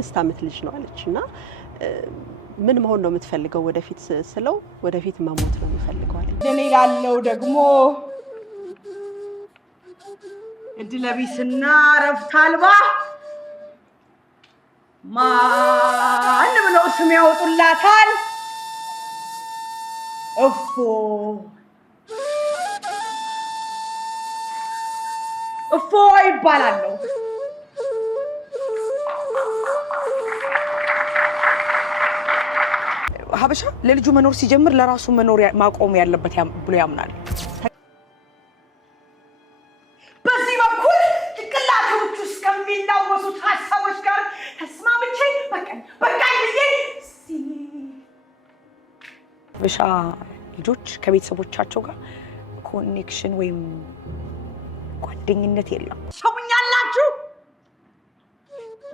5 ዓመት ልጅ ነው አለችና ምን መሆን ነው የምትፈልገው ወደፊት ስለው ወደፊት መሞት ነው የምፈልገው አለኝ። እኔ ያለው ደግሞ እድለቢስና ረፍት አልባ ማን ብለው ስም ያወጡላታል? እፎ ይባላል። ሀበሻ ለልጁ መኖር ሲጀምር ለራሱ መኖር ማቆም ያለበት ብሎ ያምናል። በዚህ በኩል ጭንቅላቶቹ እስከሚላወሱት ሀሳቦች ጋር ተስማምቼ በቃ ሀበሻ ልጆች ከቤተሰቦቻቸው ጋር ኮኔክሽን ወይም ጓደኝነት የለም። ሰውኛላችሁ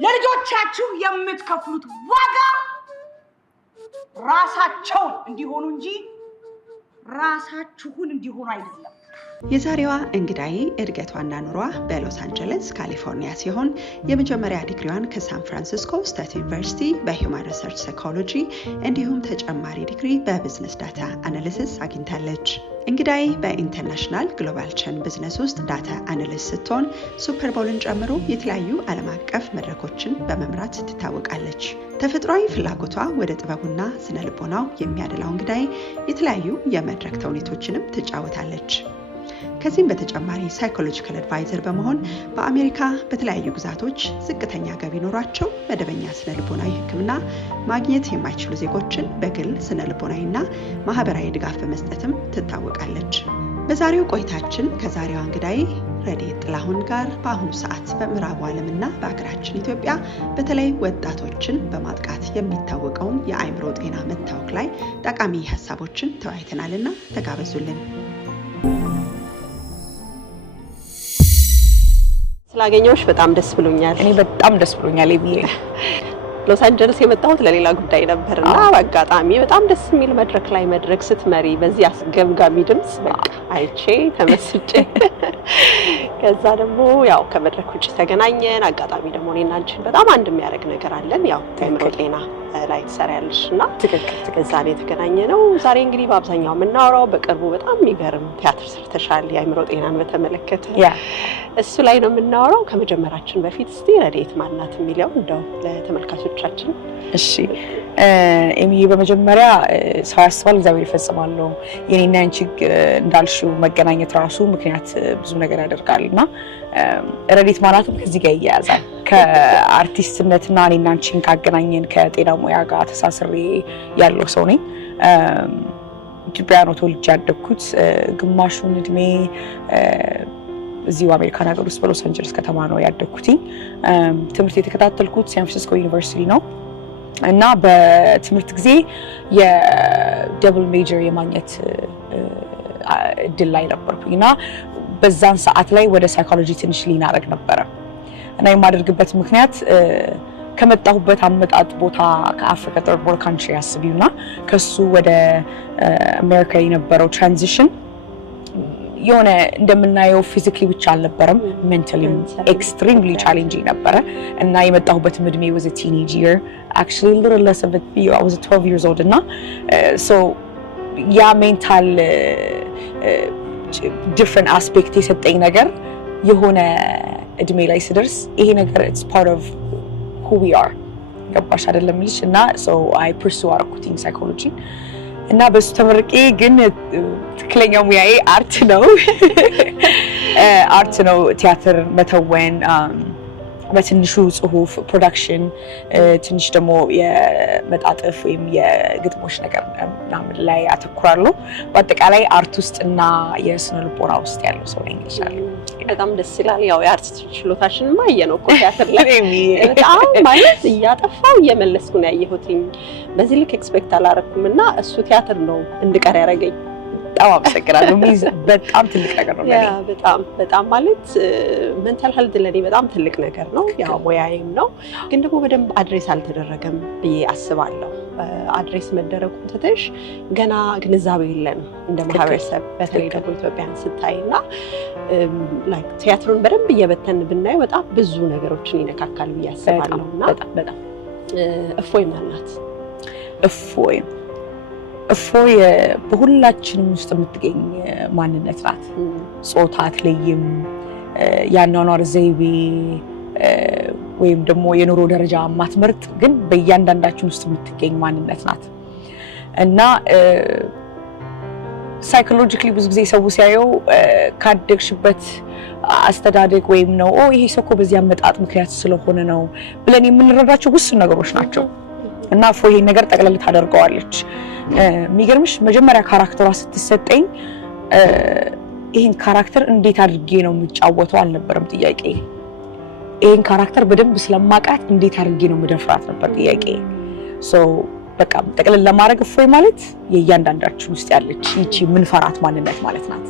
ለልጆቻችሁ የምትከፍሉት ዋጋ ራሳቸውን እንዲሆኑ እንጂ ራሳችሁን እንዲሆኑ አይደለም። የዛሬዋ እንግዳይ እድገቷና ኑሯ በሎስ አንጀለስ ካሊፎርኒያ ሲሆን የመጀመሪያ ዲግሪዋን ከሳን ፍራንሲስኮ ስቴት ዩኒቨርሲቲ በሂውማን ሪሰርች ሳይኮሎጂ እንዲሁም ተጨማሪ ዲግሪ በቢዝነስ ዳታ አናሊሲስ አግኝታለች። እንግዳይ በኢንተርናሽናል ግሎባል ቼን ቢዝነስ ውስጥ ዳታ አናሊስት ስትሆን ሱፐር ቦልን ጨምሮ የተለያዩ ዓለም አቀፍ መድረኮችን በመምራት ትታወቃለች። ተፈጥሯዊ ፍላጎቷ ወደ ጥበቡና ስነ ልቦናው የሚያደላው እንግዳይ የተለያዩ የመድረክ ተውኔቶችንም ትጫወታለች። ከዚህም በተጨማሪ ሳይኮሎጂካል አድቫይዘር በመሆን በአሜሪካ በተለያዩ ግዛቶች ዝቅተኛ ገቢ ኖሯቸው መደበኛ ስነ ልቦናዊ ሕክምና ማግኘት የማይችሉ ዜጎችን በግል ስነ ልቦናዊና ማህበራዊ ድጋፍ በመስጠትም ትታወቃለች። በዛሬው ቆይታችን ከዛሬዋ እንግዳይ ረዴት ጥላሁን ጋር በአሁኑ ሰዓት በምዕራቡ ዓለምና በአገራችን ኢትዮጵያ በተለይ ወጣቶችን በማጥቃት የሚታወቀውን የአእምሮ ጤና መታወክ ላይ ጠቃሚ ሀሳቦችን ተወያይተናልና ተጋበዙልን። ስላገኘሁሽ በጣም ደስ ብሎኛል። እኔ በጣም ደስ ብሎኛል። ሎስ አንጀለስ የመጣሁት ለሌላ ጉዳይ ነበርና በአጋጣሚ በጣም ደስ የሚል መድረክ ላይ መድረክ ስትመሪ በዚህ አስገምጋሚ ድምጽ አይቼ ተመስጬ ከዛ ደግሞ ያው ከመድረክ ውጭ ተገናኘን። አጋጣሚ ደግሞ እኔና አንቺን በጣም አንድ የሚያደርግ ነገር አለን። ያው አእምሮ ጤና ላይ ትሰሪያለሽና ከዛ ላይ የተገናኘነው። ዛሬ እንግዲህ በአብዛኛው የምናወራው በቅርቡ በጣም የሚገርም ቲያትር ሰርተሻል የአእምሮ ጤናን በተመለከተ እሱ ላይ ነው የምናወራው። ከመጀመራችን በፊት እስቲ ረዴት ማናት የሚለው እንደው ለተመልካቾቻችን። እሺ ኤሚ፣ በመጀመሪያ ሰው ያስባል እግዚአብሔር ይፈጽማል ነው። የኔና አንቺ እንዳልሽው መገናኘት ራሱ ምክንያት ብዙ ነገር ያደርጋልና ረዴት ማናትም ከዚህ ጋር ይያያዛል። ከአርቲስትነትና እኔና አንቺን ካገናኘን ከጤና ሙያ ጋር ተሳስሬ ያለው ሰው ነኝ። ኢትዮጵያ ነው ተወልጄ ያደግኩት። ግማሹን እድሜ እዚሁ አሜሪካን ሀገር ውስጥ በሎስ አንጀለስ ከተማ ነው ያደግኩት። ትምህርት የተከታተልኩት ሳን ፍራንሲስኮ ዩኒቨርሲቲ ነው እና በትምህርት ጊዜ የደብል ሜጀር የማግኘት እድል ላይ ነበርኩኝና በዛን ሰዓት ላይ ወደ ሳይኮሎጂ ትንሽ ሊናረግ ነበረ እና የማደርግበት ምክንያት ከመጣሁበት አመጣጥ ቦታ ከአፍሪካ ተርድ ወርልድ ካንትሪ ያስቢውና ከሱ ወደ አሜሪካ የነበረው ትራንዚሽን የሆነ እንደምናየው ፊዚካሊ ብቻ አልነበረም፣ ሜንታሊ ኤክስትሪምሊ ቻሌንጂንግ ነበረ እና የመጣሁበት እድሜ was a teenage year, actually a little less of it, I was 12 years old እና so ያ ሜንታል ዲፍረንት አስፔክት የሰጠኝ ነገር የሆነ እድሜ ላይ ስደርስ ይሄ ነገር it's part of who we are ገባሽ አይደለም ልሽ እና so I pursue አርኩቲንግ ሳይኮሎጂ እና በሱ ተመርቄ ግን ትክክለኛው ሙያዬ አርት ነው ቲያትር መተወን በትንሹ ጽሁፍ ፕሮዳክሽን ትንሽ ደግሞ የመጣጥፍ ወይም የግጥሞች ነገር ምናምን ላይ አተኩራለሁ። በአጠቃላይ አርት ውስጥ እና የስነ ልቦና ውስጥ ያለው ሰው ነኝ ይላል። በጣም ደስ ይላል። ያው የአርት ችሎታሽን ማየነው እኮ ቲያትር ላይ በጣም ማለት እያጠፋው እየመለስኩ ነው ያየሁትኝ። በዚህ ልክ ኤክስፔክት አላረኩምና እሱ ቲያትር ነው እንድቀር ያደረገኝ። በጣም አመሰግናለሁ። በጣም ትልቅ ነገር ነው ለኔ። በጣም ማለት ሜንታል ሄልዝ ለኔ በጣም ትልቅ ነገር ነው። ያው ሙያዬም ነው፣ ግን ደግሞ በደንብ አድሬስ አልተደረገም ብዬ አስባለሁ። አድሬስ መደረጉን ትተሽ ገና ግንዛቤ የለንም እንደ ማህበረሰብ፣ በተለይ ደግሞ ኢትዮጵያን ስታይና ላይክ ቲያትሩን በደንብ እየበተን ብናየው በጣም ብዙ ነገሮችን ይነካካል ብዬ አስባለሁና በጣም እፎይ ማናት? እፎይ በሁላችንም ውስጥ የምትገኝ ማንነት ናት። ጾታ አትለይም፣ ያኗኗር ዘይቤ ወይም ደግሞ የኑሮ ደረጃ ማትመርጥ ግን በእያንዳንዳችን ውስጥ የምትገኝ ማንነት ናት እና ሳይኮሎጂካሊ ብዙ ጊዜ ሰው ሲያየው ካደግሽበት አስተዳደግ ወይም ነው ይሄ ሰው እኮ በዚህ አመጣጥ ምክንያት ስለሆነ ነው ብለን የምንረዳቸው ውስን ነገሮች ናቸው እና እፎይ ይሄን ነገር ጠቅለል ታደርገዋለች። የሚገርምሽ መጀመሪያ ካራክተሯ ስትሰጠኝ ይሄን ካራክተር እንዴት አድርጌ ነው የምጫወተው አልነበረም ጥያቄ። ይሄን ካራክተር በደንብ ስለማውቃት እንዴት አድርጌ ነው የምደፍራት ነበር ጥያቄ። በቃ ጠቅለል ለማድረግ እፎይ ማለት የእያንዳንዳችን ውስጥ ያለች ይቺ ምንፈራት ማንነት ማለት ናት።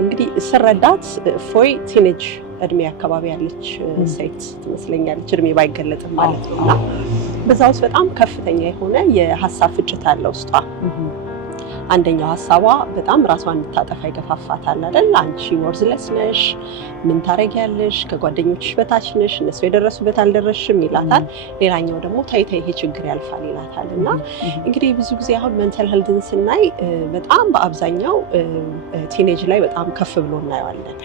እንግዲህ ስረዳት እፎይ ቲኔጅ እድሜ አካባቢ ያለች ሴት ትመስለኛለች፣ እድሜ ባይገለጥም ማለት ነው። እና በዛ ውስጥ በጣም ከፍተኛ የሆነ የሀሳብ ፍጭት አለ ውስጧ። አንደኛው ሀሳቧ በጣም ራሷን እንድታጠፋ ይገፋፋታል አይደል? አንቺ ወርዝለስ ነሽ፣ ምን ታረጊያለሽ፣ ከጓደኞችሽ በታች ነሽ፣ እነሱ የደረሱበት አልደረስሽም ይላታል። ሌላኛው ደግሞ ተይ ይሄ ችግር ያልፋል ይላታል። እና እንግዲህ ብዙ ጊዜ አሁን ሜንታል ሄልዝን ስናይ በጣም በአብዛኛው ቲኔጅ ላይ በጣም ከፍ ብሎ እናየዋለን።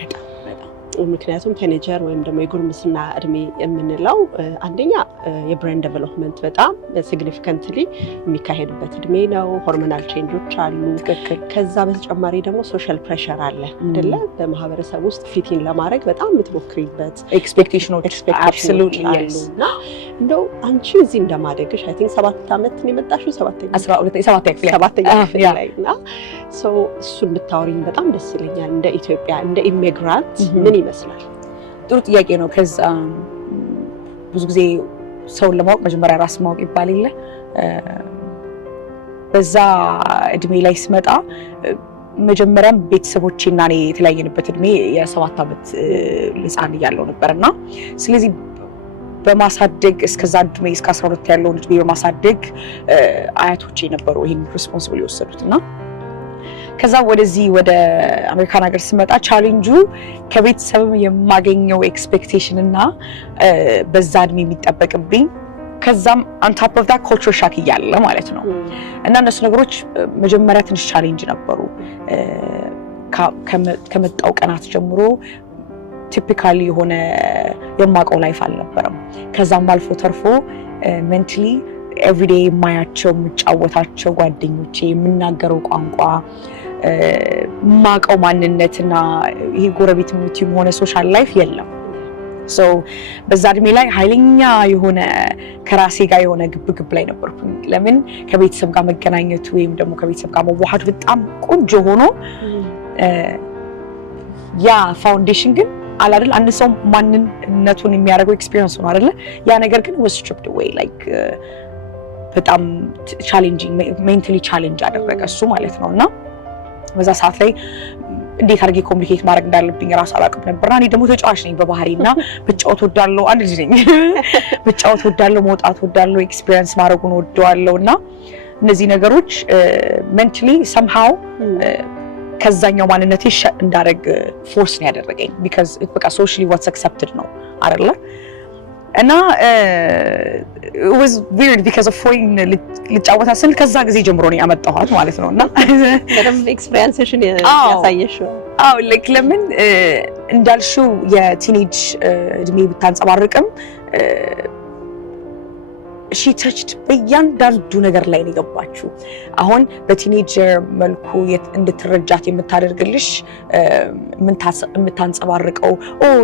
ምክንያቱም ቲኔጀር ወይም ደግሞ የጉርምስና እድሜ የምንለው አንደኛ የብሬን ዴቨሎፕመንት በጣም ሲግኒፊካንትሊ የሚካሄድበት እድሜ ነው። ሆርሞናል ቼንጆች አሉ። ከዛ በተጨማሪ ደግሞ ሶሻል ፕሬሸር አለ አይደለ? በማህበረሰብ ውስጥ ፊቲን ለማድረግ በጣም የምትሞክሪበት ኤክስፔክቴሽኖች አብሶሉትሊ አሉ። እና እንደው አንቺ እዚህ እንደማደግሽ አይ ቲንክ 7 ዓመት ነው የመጣሽው 7ኛ ክፍል ላይ እና እሱን ብታወሪኝ በጣም ደስ ይለኛል። እንደ ኢትዮጵያ እንደ ኢሚግራንት ምን ይመስላል? ጥሩ ጥያቄ ነው። ከዛ ብዙ ጊዜ ሰውን ለማወቅ መጀመሪያ ራስ ማወቅ ይባል የለ። በዛ እድሜ ላይ ስመጣ መጀመሪያም ቤተሰቦቼና እኔ የተለያየንበት እድሜ የ7 ዓመት ህፃን እያለሁ ነበርና ስለዚህ በማሳደግ እስከዛ እድሜ እስከ 12 ያለውን እድሜ በማሳደግ አያቶቼ ነበሩ ይሄን ሪስፖንሲብል የወሰዱትና ከዛ ወደዚህ ወደ አሜሪካን ሀገር ስመጣ ቻሌንጁ ከቤተሰብ የማገኘው ኤክስፔክቴሽን እና በዛ እድሜ የሚጠበቅብኝ ከዛም on top of that culture shock እያለ ማለት ነው እና እነሱ ነገሮች መጀመሪያ ትንሽ ቻሌንጅ ነበሩ። ከመጣው ቀናት ጀምሮ ቲፒካሊ የሆነ የማውቀው ላይፍ አልነበረም። ከዛም አልፎ ተርፎ ሜንታሊ ኤቭሪዴይ የማያቸው የምጫወታቸው ጓደኞቼ የምናገረው ቋንቋ ማቀው ማንነትና ይሄ ጎረቤት ምትም ሆነ ሶሻል ላይፍ የለም። በዛ እድሜ ላይ ኃይለኛ የሆነ ከራሴ ጋር የሆነ ግብግብ ላይ ነበርኩኝ። ለምን ከቤተሰብ ጋር መገናኘቱ ወይም ደግሞ ከቤተሰብ ጋር መዋሃዱ በጣም ቆንጆ ሆኖ ያ ፋውንዴሽን ግን አላደል አንድ ሰው ማንነቱን የሚያደርገው ኤክስፒሪየንስ ነው አይደለ? ያ ነገር ግን was stripped away like በጣም ቻሌንጂንግ ሜንታሊ ቻሌንጅ አደረገ እሱ ማለት ነው። እና በዛ ሰዓት ላይ እንዴት አድርጌ ኮሚኒኬት ማድረግ እንዳለብኝ ራስ አላውቅም ነበርና እኔ ደግሞ ተጫዋች ነኝ በባህሪና ብጫወት ወዳለው አንድ ልጅ ነኝ። ብጫወት ወዳለው መውጣት ወዳለው ኤክስፒሪየንስ ማድረጉን ወደዋለውና እነዚህ ነገሮች ሜንታሊ somehow ከዛኛው ማንነቴ እንዳደረግ ፎርስ ነው ያደረገኝ because በቃ socially what's accepted ነው አይደለ? እና it was weird because of foreign ልጫወታ ስል ከዛ ጊዜ ጀምሮ ነው ያመጣኋት ማለት ነውና በደም ኤክስፒሪየንስሽን ያሳየሽው። like ለምን እንዳልሽው የቲኔጅ እድሜ ብታንጸባርቅም she touched በእያንዳንዱ ነገር ላይ ነው የገባችው። አሁን በቲኔጀር መልኩ እንድትረጃት የምታደርግልሽ የምታንጸባርቀው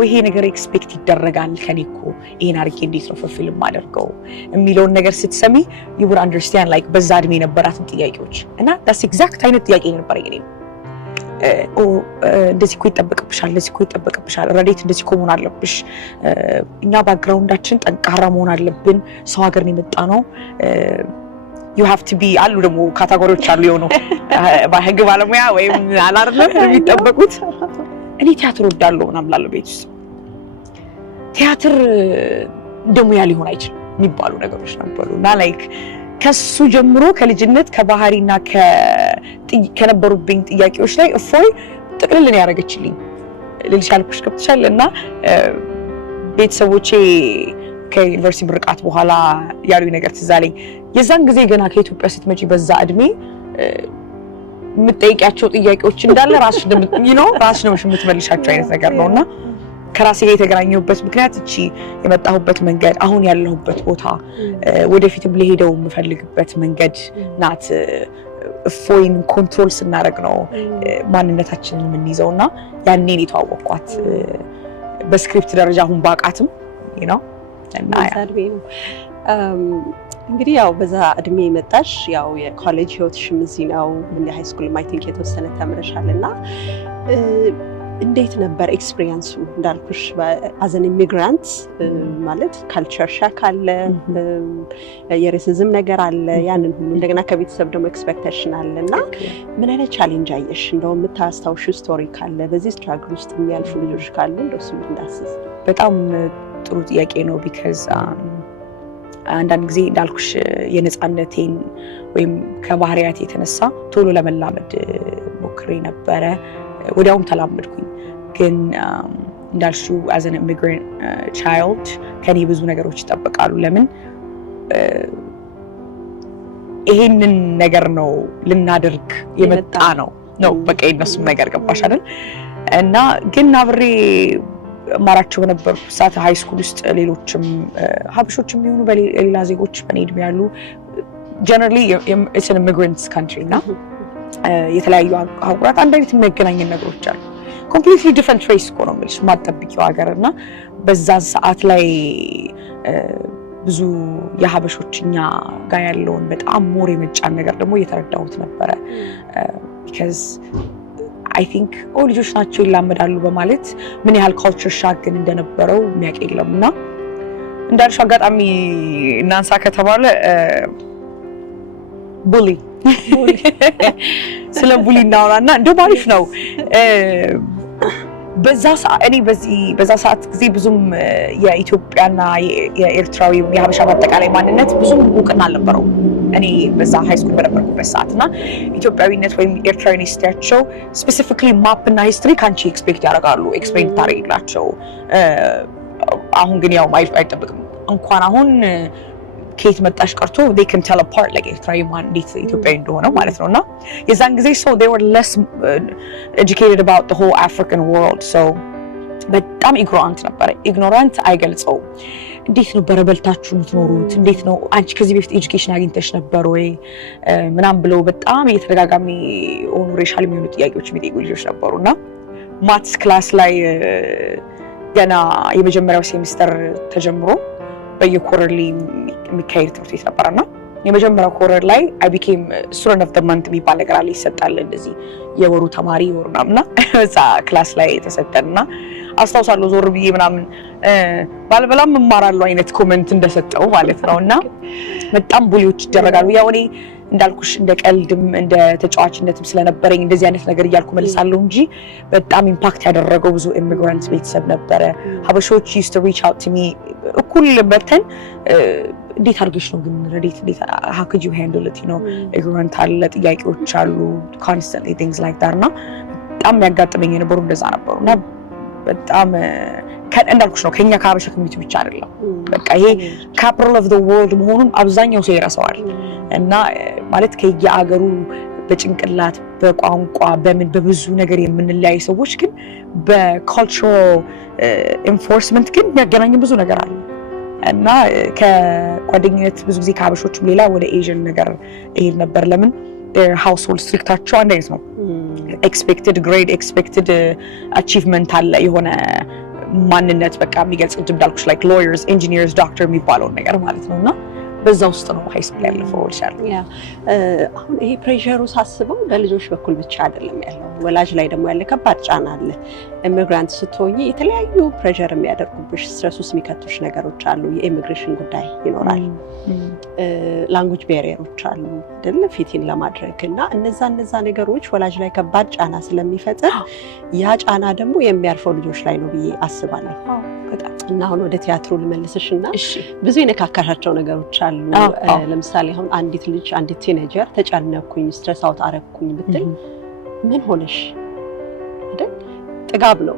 ይሄ ነገር ኤክስፔክት ይደረጋል ከኔ እኮ ይሄን አድርጌ እንዴት ነው fulfill የማደርገው የሚለውን ነገር ስትሰሚ you would understand like በዛ እድሜ የነበራትን ጥያቄዎች እና that's exact አይነት ጥያቄ ነበረኝ እኔም እንደዚህ እኮ ይጠበቅብሻል፣ እንደዚህ እኮ ይጠበቅብሻል፣ ረዴት እንደዚህ እኮ መሆን አለብሽ፣ እኛ ባክግራውንዳችን ጠንካራ መሆን አለብን፣ ሰው ሀገር ነው የመጣ ነው you have to be አሉ ደግሞ ካታጎሪዎች አሉ የሆኑ በህግ ባለሙያ ወይም አላርለም የሚጠበቁት። እኔ ቲያትር ወዳለሁ ምናምን እላለሁ ቤት ውስጥ ቲያትር እንደሙያ ሊሆን አይችልም የሚባሉ ነገሮች ነበሩና ላይክ ከሱ ጀምሮ ከልጅነት ከባህሪና ከነበሩብኝ ጥያቄዎች ላይ እፎይ ጥቅልልን ያደረገችልኝ ልልሽ ያልኩሽ ገብተሻል። እና ቤተሰቦቼ ከዩኒቨርሲቲ ምርቃት በኋላ ያሉኝ ነገር ትዝ አለኝ። የዛን ጊዜ ገና ከኢትዮጵያ ስትመጪ በዛ እድሜ የምትጠይቂያቸው ጥያቄዎች እንዳለ ራስሽ ነው የምትመልሻቸው አይነት ነገር ነውና ከራሴ ጋር የተገናኘሁበት ምክንያት እቺ የመጣሁበት መንገድ አሁን ያለሁበት ቦታ ወደፊትም ለሄደው የምፈልግበት መንገድ ናት። ፎይን ኮንትሮል ስናደርግ ነው ማንነታችንን የምንይዘውና ያኔ ነው የተዋወቅኳት በስክሪፕት ደረጃ አሁን ባቃትም እና እንግዲህ ያው በዛ እድሜ መጣሽ ያው የኮሌጅ ህይወትሽም እዚህ ነው እንደ ሃይ ስኩል ማይ ቲንክ የተወሰነ ተምረሻልና እንዴት ነበር ኤክስፒሪየንሱ? እንዳልኩሽ አዘን ኢሚግራንት ማለት ካልቸር ሻክ አለ፣ የሬሲዝም ነገር አለ፣ ያንን ሁሉ እንደገና ከቤተሰብ ደግሞ ኤክስፔክቴሽን አለና ምን አይነት ቻሌንጅ አየሽ? እንደው የምታስታውሺው ስቶሪ ካለ በዚህ ስትራግል ውስጥ የሚያልፉ ልጆች ካሉ እንደው እሱን እንዳስስ። በጣም ጥሩ ጥያቄ ነው። ቢካዝ አንዳንድ ጊዜ እንዳልኩሽ የነፃነቴን ወይም ከባህሪያት የተነሳ ቶሎ ለመላመድ ሞክሬ ነበረ። ወዲያውም ተላመድኩኝ። ግን እንዳልሽው as an immigrant child ከኔ ብዙ ነገሮች ይጠበቃሉ። ለምን ይሄንን ነገር ነው ልናደርግ የመጣ ነው በቃ የነሱም ነገር ገባሽ አይደል? እና ግን አብሬ ማራቸው በነበሩ ሰዓት ሃይ ስኩል ውስጥ ሌሎችም ሀበሾችም ይሁኑ በሌላ ዜጎች በኔ እድሜ ያሉ generally it's an immigrant country እና የተለያዩ አህጉራት አንድ አይነት የሚያገናኙ ነገሮች አሉ። completely different race እኮ ነው የምልሽ ማጠብቂው ሀገርና በዛ ሰዓት ላይ ብዙ የሀበሾችኛ ጋር ያለውን በጣም ሞር የመጫን ነገር ደግሞ እየተረዳሁት ነበረ። because I think ልጆች ናቸው ይላመዳሉ በማለት ምን ያህል culture shock ግን እንደነበረው የሚያውቅ የለምና እንዳልሽ አጋጣሚ እናንሳ ከተባለ ቡሊ ስለ ቡሊ እናወራና እንደው ባሪፍ ነው። በዛ ሰዓት ጊዜ ብዙም የኢትዮጵያና የኤርትራዊ የሀበሻ አጠቃላይ ማንነት ብዙም እውቅና አልነበረው። እኔ በዛ ሃይ ስኩል በነበርኩበት ሰዓትና ኢትዮጵያዊነት ወይም ኤርትራዊነታቸው ስፔሲፊካሊ ማፕ እና ሂስትሪ ካንቺ ኤክስፔክት ያደርጋሉ ኤክስፔክት ታደርጊላቸው። አሁን ግን ያው አይጠብቅም እንኳን አሁን ከየት መጣሽ ቀርቶ they can tell apart like ኤርትራዊ ማን እንዴት ኢትዮጵያዊ እንደሆነ ማለት ነውና የዛን ጊዜ so they were less educated about the whole African world. so በጣም ignorant አይገልጸው። እንዴት ነው በረበልታችሁ የምትኖሩት? እንዴት ነው አንቺ ከዚህ በፊት ኤጁኬሽን አግኝተሽ ነበር ወይ ምናምን ብለው በጣም እየተደጋጋሚ ሬሻል የሚሆኑ ጥያቄዎች የሚጠይቁ ልጆች ነበሩና ማትስ ክላስ ላይ ገና የመጀመሪያው ሴሚስተር ተጀምሮ በየኮረርሊ የሚካሄድ ትምህርት ቤት ነበርና የመጀመሪያው ኮረር ላይ I became student of the month የሚባል ነገር አለ ይሰጣል። እንደዚህ የወሩ ተማሪ ወሩናምና እዛ ክላስ ላይ ተሰጠና አስታውሳለሁ ዞር ብዬ ምናምን ባልበላም እማራለሁ አይነት ኮሜንት እንደሰጠው ማለት ነውና በጣም ቡሊዎች ይደረጋሉ። ያው እኔ እንዳልኩሽ እንደ ቀልድም እንደ ተጫዋችነትም ስለነበረኝ እንደዚህ አይነት ነገር እያልኩ መልሳለሁ እንጂ በጣም ኢምፓክት ያደረገው ብዙ ኢሚግራንት ቤተሰብ ነበረ። ሀበሾች used to reach out to me እኩል በተን እንዴት አድርገሽ ነው ግን ረዴት እንዴት how could you handle it ኢግኖራንት አለ ጥያቄዎች አሉ constantly things like that እና በጣም ያጋጥመኝ የነበሩ እንደዛ ነበሩና በጣም እንዳልኩሽ ነው ከኛ ከሀበሻ ኮሚኒቲ ብቻ አይደለም በቃ ይሄ capital of the world መሆኑን አብዛኛው ሰው ይረሳዋል። እና ማለት ከየአገሩ በጭንቅላት በቋንቋ በብዙ ነገር የምንለያይ ሰዎች ግን በካልቸራል ኢንፎርስመንት ግን የሚያገናኝ ብዙ ነገር አለ። እና ከጓደኝነት ብዙ ጊዜ ከሀበሾችም ሌላ ወደ ኤዥን ነገር ይሄድ ነበር። ለምን their household ስትሪክታቸው አንድ አይነት ነው። expected grade expected achievement አለ የሆነ ማንነት በቃ የሚገልጽ እንዳልኩሽ like lawyers engineers doctor የሚባለው ነገር ማለት ነውና በዛ ውስጥ ነው ሃይ ስኩል ያለፈው ልሻል። አሁን ይሄ ፕሬሸሩ ሳስበው በልጆች በኩል ብቻ አይደለም ያለው ወላጅ ላይ ደግሞ ያለ ከባድ ጫና አለ። ኢሚግራንት ስትሆኚ የተለያዩ ፕሬሸር የሚያደርጉብሽ ስትረስ ውስጥ የሚከቱሽ ነገሮች አሉ። የኢሚግሬሽን ጉዳይ ይኖራል፣ ላንጉጅ ቤሪየሮች አሉ አይደል ፊቲን ለማድረግ እና እነዛ ነገሮች ወላጅ ላይ ከባድ ጫና ስለሚፈጥር ያ ጫና ደግሞ የሚያርፈው ልጆች ላይ ነው ብዬ አስባለሁ። በጣም እና አሁን ወደ ቲያትሩ ልመልስሽና ብዙ የነካካሻቸው ነገሮች አሉ። ለምሳሌ አሁን አንዲት ቲኔጀር ተጨነኩኝ ስትረስ አውት አረኩኝ ብትል ምን ሆነሽ አይደል ጥጋብ ነው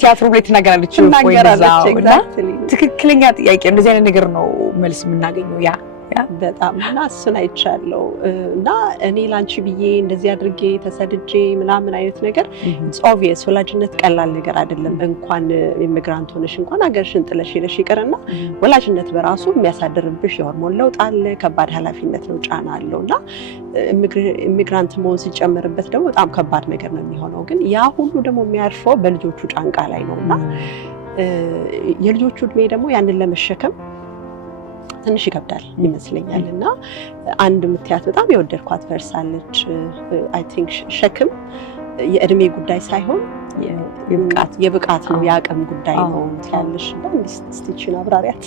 ቲያትሩ ላይ ትናገራለች ወይ እና ትክክለኛ ጥያቄ እንደዚህ አይነት ነገር ነው መልስ የምናገኘው ያ በጣም እና እሱን አይቻለሁ እና እኔ ላንቺ ብዬ እንደዚህ አድርጌ ተሰድጄ ምናምን አይነት ነገር ኢትስ ኦብቪየስ ወላጅነት ቀላል ነገር አይደለም እንኳን ኢሚግራንት ሆነሽ እንኳን ሀገርሽን ጥለሽ ሄደሽ ይቅርና ወላጅነት በራሱ የሚያሳድርብሽ የሆርሞን ለውጥ አለ ከባድ ኃላፊነት ነው ጫና አለውና ኢሚግራንት መሆን ሲጨመርበት ደግሞ በጣም ከባድ ነገር ነው የሚሆነው ግን ያ ሁሉ ደግሞ የሚያርፈው በልጆቹ ጫንቃ ላይ ነውና የልጆቹ እድሜ ደግሞ ያንን ለመሸከም ትንሽ ይከብዳል ይመስለኛል እና አንድ ምትያት በጣም የወደድኳት ቨርሳለች አይ ቲንክ ሸክም የእድሜ ጉዳይ ሳይሆን የብቃት ነው የአቅም ጉዳይ ነው ትያለሽ እና ስቲችን አብራሪያት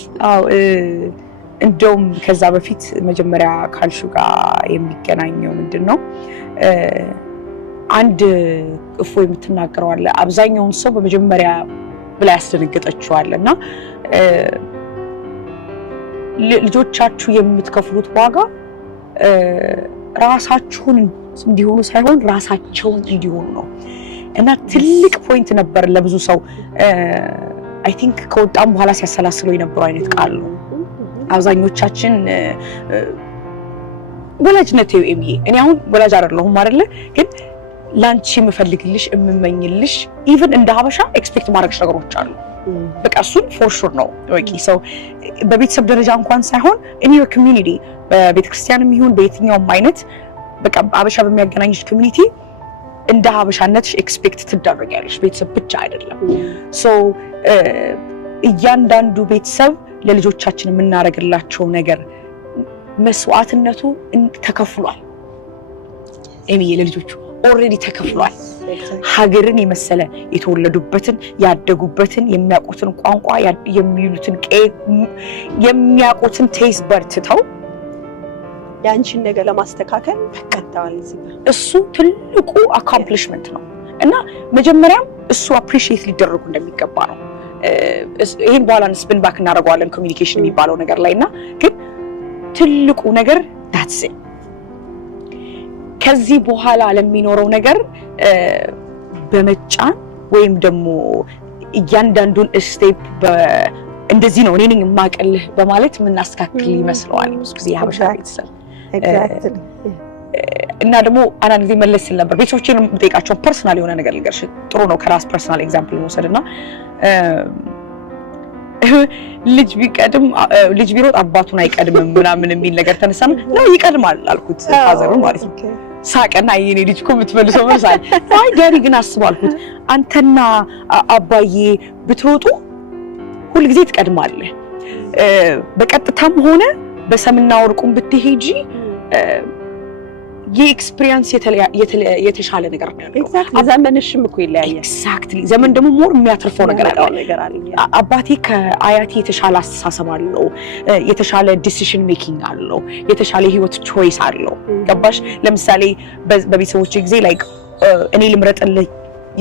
እንደውም ከዛ በፊት መጀመሪያ ካልሹ ጋር የሚገናኘው ምንድነው አንድ እፎ የምትናገረው አለ አብዛኛውን ሰው በመጀመሪያ ብላ ያስደነገጠችዋልና ልጆቻችሁ የምትከፍሉት ዋጋ ራሳችሁን እንዲሆኑ ሳይሆን ራሳቸውን እንዲሆኑ ነው እና ትልቅ ፖይንት ነበር ለብዙ ሰው አይ ቲንክ ከወጣም በኋላ ሲያሰላስለው የነበረው አይነት ቃል ነው አብዛኞቻችን ወላጅነት ኤሚዬ እኔ አሁን ወላጅ አይደለሁም አይደለ ግን ላንቺ የምፈልግልሽ የምመኝልሽ ኢቭን እንደ ሀበሻ ኤክስፔክት ማድረግሽ ነገሮች አሉ በቃ እሱን ፎር ሹር ነው ወቂ ሰው በቤተሰብ ደረጃ እንኳን ሳይሆን in your community በቤተክርስቲያንም ይሁን በየትኛውም አይነት በቃ ሀበሻ በሚያገናኝሽ ኮሚኒቲ እንደ ሀበሻነትሽ ኤክስፔክት ትደረጊያለሽ ቤተሰብ ብቻ አይደለም ሶ እያንዳንዱ ቤተሰብ ለልጆቻችን የምናደርግላቸው ነገር መስዋዕትነቱ ተከፍሏል ኤሚዬ ለልጆቹ ኦሬዲ ተከፍሏል ሀገርን የመሰለ የተወለዱበትን ያደጉበትን የሚያውቁትን ቋንቋ የሚሉትን የሚያውቁትን ቴስት በርትተው ያንቺን ነገር ለማስተካከል ተቀጣዋል እሱ ትልቁ አኮምፕሊሽመንት ነው እና መጀመሪያም እሱ አፕሪሺየት ሊደረጉ እንደሚገባ ነው ይሄን በኋላ ስፒን ባክ እናደርገዋለን ኮሚኒኬሽን የሚባለው ነገር ላይና ግን ትልቁ ነገር that's it ከዚህ በኋላ ለሚኖረው ነገር በመጫን ወይም ደግሞ እያንዳንዱን ስቴፕ እንደዚህ ነው እኔ ነኝ የማቀልህ በማለት ምናስተካክል ይመስለዋል ብዙ ጊዜ ሀበሻ ቤተሰብ ኤግዛክትሊ እና ደግሞ አንዳንድ ጊዜ መለስ ሲል ነበር ቤተሰቦቼን የምጠይቃቸው ፐርሰናል የሆነ ነገር ልንገርሽ ጥሩ ነው ከራስ ፐርሰናል ኤግዛምፕል መውሰድና ልጅ ቢሮጥ አባቱን አይቀድምም ምናምን የሚል ነገር ተነሳና ነው ይቀድማል አልኩት ፋዘሩን ማለት ነው ሳቀና የኔ ልጅ እኮ የምትፈልሰው መርሳል አይ ዳሪ ግን አስባልኩት አንተና አባዬ ብትሮጡ ሁሉ ጊዜ ትቀድማለህ በቀጥታም ሆነ በሰምና ወርቁም ብትሄጂ የኤክስፒሪየንስ የተሻለ ነገር ነው ያለው ኤግዛክትሊ ዘመንሽም እኮ ይለያያል ኤግዛክትሊ ዘመን ደግሞ ሞር የሚያተርፈው ነገር አለ አባቴ ከአያቴ የተሻለ አስተሳሰብ አለው የተሻለ ዲሲዥን ሜኪንግ አለው የተሻለ ህይወት ቾይስ አለው ገባሽ ለምሳሌ በቤተሰቦች ጊዜ ላይክ እኔ ልምረጥልህ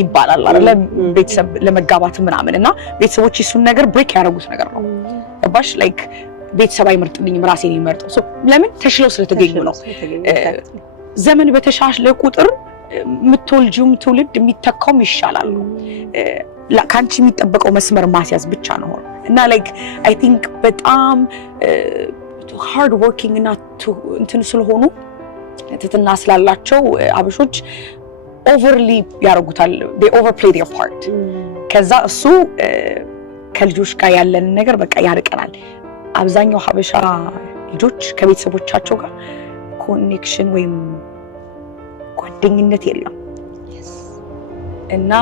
ይባላል አይደለ ቤተሰብ ለመጋባት ምናምንና ቤተሰቦች እሱን ነገር ብሬክ ያደርጉት ነገር ነው ገባሽ ላይክ ቤተሰብ አይመርጥልኝም ራሴ ነኝ የምመርጠው ሶ ለምን ተሽለው ስለተገኙ ነው ዘመን በተሻሽለ ቁጥር የምትወልጂው ትውልድ የሚተካውም ይሻላል ካንቺ የሚጠበቀው መስመር ማስያዝ ብቻ ነው እና ላይክ አይ ቲንክ በጣም ሃርድ ወርኪንግ እና እንትን ስለሆኑ ትትና ስላላቸው አበሾች ኦቨርሊ ያደርጉታል they overplay their part ከዛ እሱ ከልጆች ጋር ያለን ነገር በቃ ያርቀናል አብዛኛው ሀበሻ ልጆች ከቤተሰቦቻቸው ጋር ኮኔክሽን ወይም ጓደኝነት የለም እና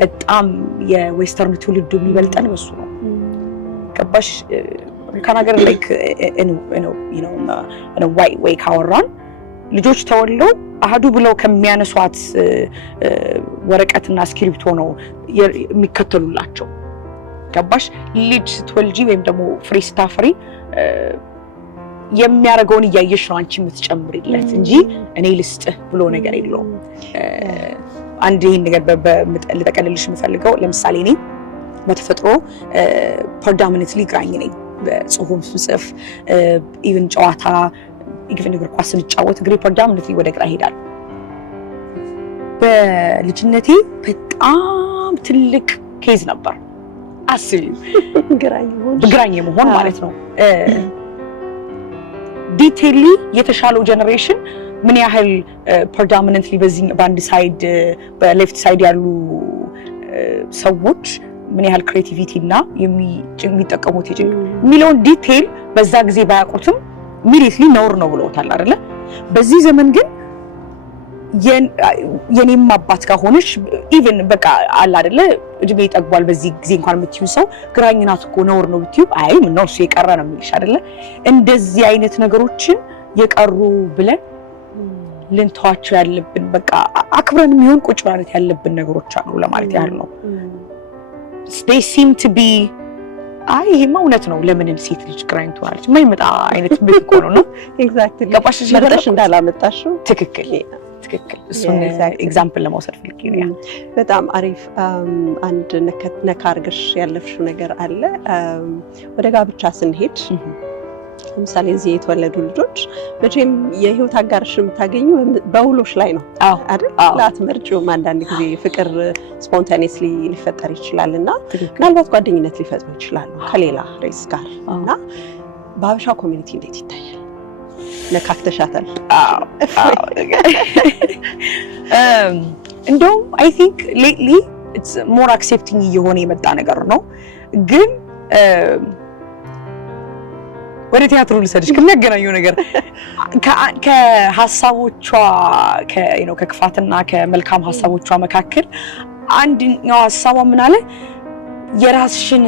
በጣም የዌስተርን ትውልዱ የሚበልጠን በሱ ነው ገባሽ ከናገር ላይክ in a white way ካወራን ልጆች ተወልደው አሃዱ ብለው ከሚያነሷት ወረቀትና ስክሪፕቶ ነው የሚከተሉላቸው ገባሽ ልጅ ስትወልጂ ወይም ደግሞ ፍሪ ስታፍሪ የሚያረጋውን እያየሽ ነው አንቺ የምትጨምሪለት እንጂ እኔ ልስጥህ ብሎ ነገር የለውም አንድ ይሄን ነገር ልጠቀልልሽ የምፈልገው ለምሳሌ እኔ በተፈጥሮ ፕሬዶሚናንትሊ ግራኝ ነኝ በጽሁፍ ጽፍ ኢቭን ጨዋታ ኢቭን እግር ኳስ ስንጫወት እግሬ ፕሬዶሚናንትሊ ወደ ግራ ይሄዳል በልጅነቴ በጣም ትልቅ ኬዝ ነበር። አስቢ ግራኝ መሆን ማለት ነው። ዲቴይሊ የተሻለው ጀነሬሽን ምን ያህል ፕሬዶሚናንትሊ በዚህ በአንድ ሳይድ በሌፍት ሳይድ ያሉ ሰዎች ምን ያህል ክሬቲቪቲ እና የሚጠቀሙት የሚለውን ዲቴይል በዛ ጊዜ ባያውቁትም ኢሚዲየትሊ ነውር ነው ብለውታል አይደለ? በዚህ ዘመን ግን የኔም አባት ጋር ሆነሽ ኢቭን በቃ አለ አይደለ እድሜ ይጠግቧል በዚህ ጊዜ እንኳን የምትዩ ሰው ግራኝ ናት እኮ ነውር ነው ብትዩ አይ ምን ነው እሱ የቀረ ነው የሚልሽ አይደለ? እንደዚህ አይነት ነገሮችን የቀሩ ብለን ልንተዋቸው ያለብን በቃ አክብረን የሚሆን ቁጭ ማለት ያለብን ነገሮች አሉ ለማለት ያህል ነው። they seem to be አይ ይሄማ እውነት ነው ለምን ሴት ልጅ ግራኝ ትሆናለች የማይመጣ አይነት ምት እኮ ነው ኤግዛክትሊ ገባሽ እንዳላመጣሽው ትክክል እሱን ኤግዛምፕል ለማውሰድ ፈልጌ ነው። በጣም አሪፍ አንድ ነካ አድርገሽ ያለፍሽው ነገር አለ። ወደ ጋብቻ ስንሄድ ለምሳሌ እዚህ የተወለዱ ልጆች መቼም የህይወት አጋርሽ የምታገኙ በውሎሽ ላይ ነው አይደል? ላትመርጪውም አንዳንድ ጊዜ ፍቅር ስፖንታኒየስሊ ሊፈጠር ይችላል እና ምናልባት ጓደኝነት ሊፈጥሩ ይችላሉ ከሌላ ሬስ ጋር እና በሀበሻ ኮሚኒቲ እንዴት ይታያል? ነካክተሻታል። እንደውም አይ ቲንክ ሌትሊ ኢትስ ሞር አክሴፕቲንግ እየሆነ የመጣ ነገር ነው። ግን ወደ ቲያትሩ ልሰድሽ ከሚያገናኘው ነገር ከሀሳቦቿ ከክፋትና ከመልካም ሀሳቦቿ መካከል አንድኛው ሀሳቧ ምን አለ የራስሽን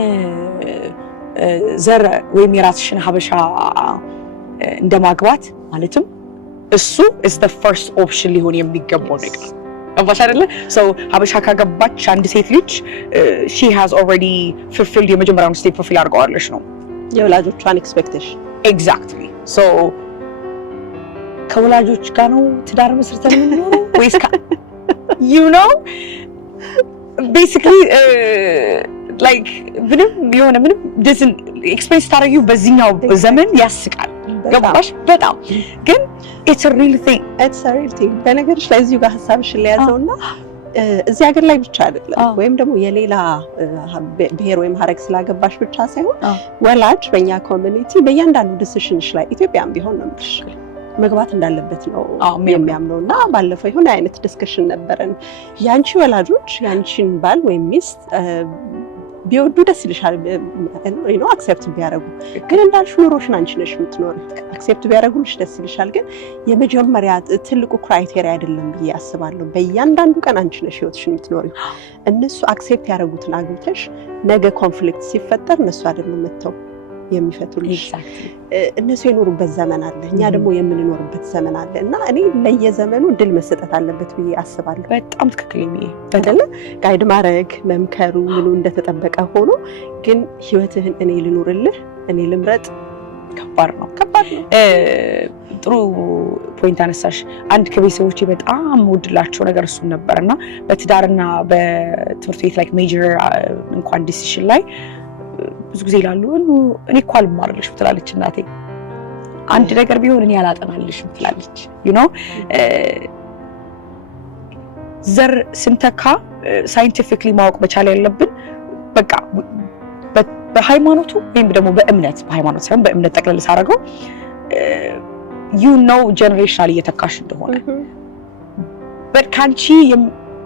ዘር ወይም የራስሽን ሀበሻ እንደማግባት ማለትም እሱ is the first option ሊሆን የሚገባው ነገር አባሽ አይደለ? so ሀበሻ ካገባች አንድ ሴት ልጅ she has already fulfilled የመጀመሪያውን ስቴፕ fulfill አድርገዋለች ነው የወላጆቿን ኤክስፔክቴሽን ኤግዛክትሊ። ሶ ከወላጆች ጋር ነው ትዳር መስርተን የምንኖረው ወይስ you know basically like ምንም doesn't express ታረጊው በዚህኛው ዘመን ያስቃል። ገባሽ? በጣም ግን it's a real thing በነገርሽ ላይ እዚሁ ጋር ሀሳብሽን ለያዘውና እዚህ ሀገር ላይ ብቻ አይደለም ወይም ደግሞ የሌላ ብሔር ወይም ሀረግ ስላገባሽ ብቻ ሳይሆን ወላጅ በእኛ ኮሚኒቲ በእያንዳንዱ ዲሲሽንሽ ላይ ኢትዮጵያም ቢሆን ነው የምልሽ መግባት እንዳለበት ነው የሚያምነው እና ባለፈው የሆነ አይነት ዲስከሽን ነበረን። ያንቺ ወላጆች ያንቺን ባል ወይም ሚስት ቢወዱ ደስ ይልሻል ነው አክሴፕት ቢያደርጉ፣ ግን እንዳልሽ ኑሮሽን አንቺ ነሽ የምትኖሪው። አክሴፕት ቢያደርጉልሽ ደስ ይልሻል፣ ግን የመጀመሪያ ትልቁ ክራይቴሪያ አይደለም ብዬ አስባለሁ። በእያንዳንዱ ቀን አንቺ ነሽ ህይወትሽን የምትኖሪው። እነሱ አክሴፕት ያደረጉትን አግብተሽ ነገ ኮንፍሊክት ሲፈጠር እነሱ አይደሉም መተው የሚፈቱልሽ። እነሱ የኖሩበት ዘመን አለ፣ እኛ ደግሞ የምንኖርበት ዘመን አለ እና እኔ ለየዘመኑ እድል መሰጠት አለበት ብዬ አስባለሁ። በጣም ትክክል ነው አይደለ? ጋይድ ማድረግ መምከሩ ምኑ እንደተጠበቀ ሆኖ ግን ህይወትህን እኔ ልኖርልህ እኔ ልምረጥ ከባድ ነው። ጥሩ ፖይንት አነሳሽ። አንድ ከቤተሰቦቼ በጣም ወድላቸው ነገር እሱን ነበርና በትዳርና በትምህርት ቤት ላይ ሜጀር እንኳን ዲሲሽን ላይ ብዙ ጊዜ ይላሉ እኔ እኮ አልማርልሽ ትላለች እናቴ። አንድ ነገር ቢሆን እኔ አላጠናልሽ ትላለች። ዘር ስንተካ ሳይንቲፊክሊ ማወቅ መቻል ያለብን በቃ በሃይማኖቱ ወይም ደግሞ በሃይማኖት ሳይሆን በእምነት ጠቅለል ሳደርገው ጀነሬሽናል እየተካሽ እንደሆነ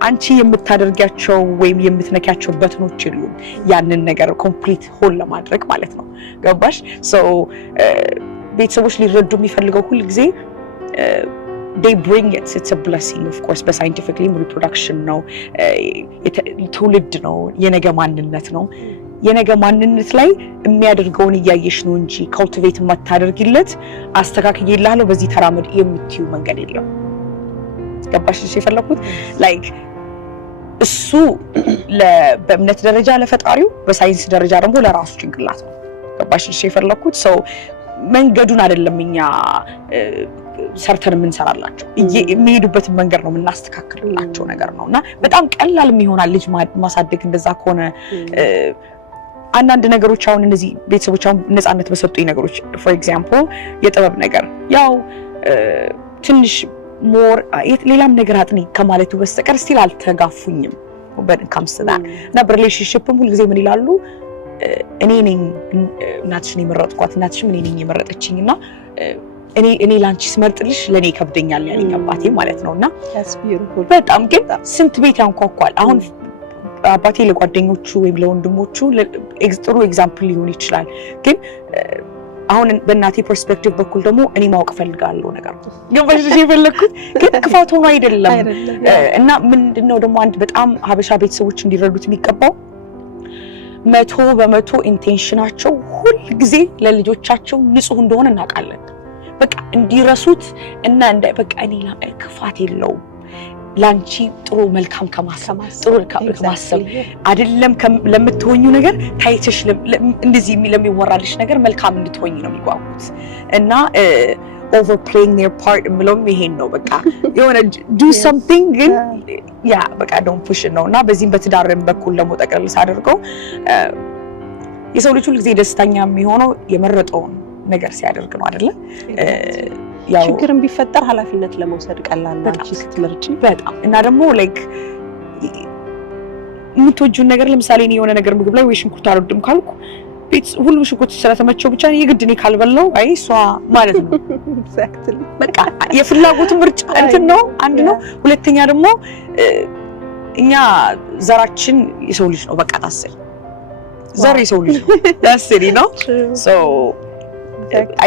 አንቺ የምታደርጊያቸው ወይም የምትነኪያቸው በትኖች የሉም ያንን ነገር ኮምፕሊት ሆል ለማድረግ ማለት ነው። ገባሽ? ቤተሰቦች ሊረዱ የሚፈልገው ሁል ጊዜ they bring it, it's a blessing of course በሳይንቲፊክሊ ሪፕሮዳክሽን ነው፣ ትውልድ ነው፣ የነገ ማንነት ነው። የነገ ማንነት ላይ የሚያደርገውን እያየሽ ነው እንጂ ካልቲቬት የማታደርጊለት አስተካክዬልሃለሁ በዚህ ተራመድ የምትዩ መንገድ የለም። ገባሽ? የፈለኩት ላይክ እሱ በእምነት ደረጃ ለፈጣሪው በሳይንስ ደረጃ ደግሞ ለራሱ ጭንቅላት ነው። ገባሽ? የፈለኩት ሰው መንገዱን አይደለም እኛ ሰርተን የምንሰራላቸው የሚሄዱበትን መንገድ ነው የምናስተካክልላቸው ነገር ነው እና በጣም ቀላል የሚሆናል ልጅ ማሳደግ እንደዛ ከሆነ። አንዳንድ ነገሮች አሁን እነዚህ ቤተሰቦች አሁን ነፃነት በሰጡኝ ነገሮች ፎር ኤግዛምፕል የጥበብ ነገር ያው ትንሽ ሞር ሌላም ነገር አጥኒ ከማለቱ በስተቀር ስቲል አልተጋፉኝም በካምስና እና በሪሌሽንሺፕም ሁሉ ጊዜ ምን ይላሉ እኔ ነኝ እናትሽን የመረጥኳት እናትሽም እኔ ነኝ የመረጠችኝና እኔ ላንቺ ስመርጥልሽ ለኔ ከብደኛል ያለኝ አባቴ ማለት ነውና በጣም ግን ስንት ቤት ያንኳኳል አሁን አባቴ ለጓደኞቹ ወይም ለወንድሞቹ ጥሩ ኤግዛምፕል ሊሆን ይችላል ግን አሁን በእናቴ ፐርስፔክቲቭ በኩል ደግሞ እኔ ማወቅ ፈልጋለሁ ነገር ነው ገባሽ የፈለኩት ግን ክፋት ሆኖ አይደለም እና ምንድነው ደግሞ አንድ በጣም ሀበሻ ቤተሰቦች እንዲረዱት የሚገባው 100% ኢንቴንሽናቸው ሁሉ ጊዜ ለልጆቻቸው ንጹህ እንደሆነ እናውቃለን በቃ እንዲረሱት እና በቃ እኔ ክፋት የለውም ላንቺ ጥሩ መልካም ጥሩ ከማሰብ አይደለም ለምትሆኙ ነገር ታይተሽ እንደዚህ ለሚወራልሽ ነገር መልካም እንድትሆኝ ነው የሚጓጉት እና overplaying their part ምሎም ይሄን ነው በቃ የሆነ do something ግን ያ በቃ don't push ነውና በዚህም በትዳርም በኩል ደግሞ ጠቅለል ሳደርገው የሰው ልጅ ሁሉ ጊዜ ደስተኛ የሚሆነው የመረጠውን ነገር ሲያደርግ ነው አይደለ ያው ችግርም ቢፈጠር ኃላፊነት ለመውሰድ ቀላል ነው አንቺ ስትመርጪ በጣም እና ደግሞ ላይክ የምትወጂውን ነገር ለምሳሌ እኔ የሆነ ነገር ምግብ ላይ ወይ ሽንኩርት አልወድም ካልኩ ቤት ሁሉ ሽንኩርት ስለተመቸው ብቻ የግድ እኔ ካልበላው አይ እሷ ማለት ነው ኤግዛክትሊ በቃ የፍላጎት ምርጫ እንትን ነው አንድ ነው ሁለተኛ ደግሞ እኛ ዘራችን የሰው ልጅ ነው በቃ ታስል ዘር የሰው ልጅ ነው ታስል ነው so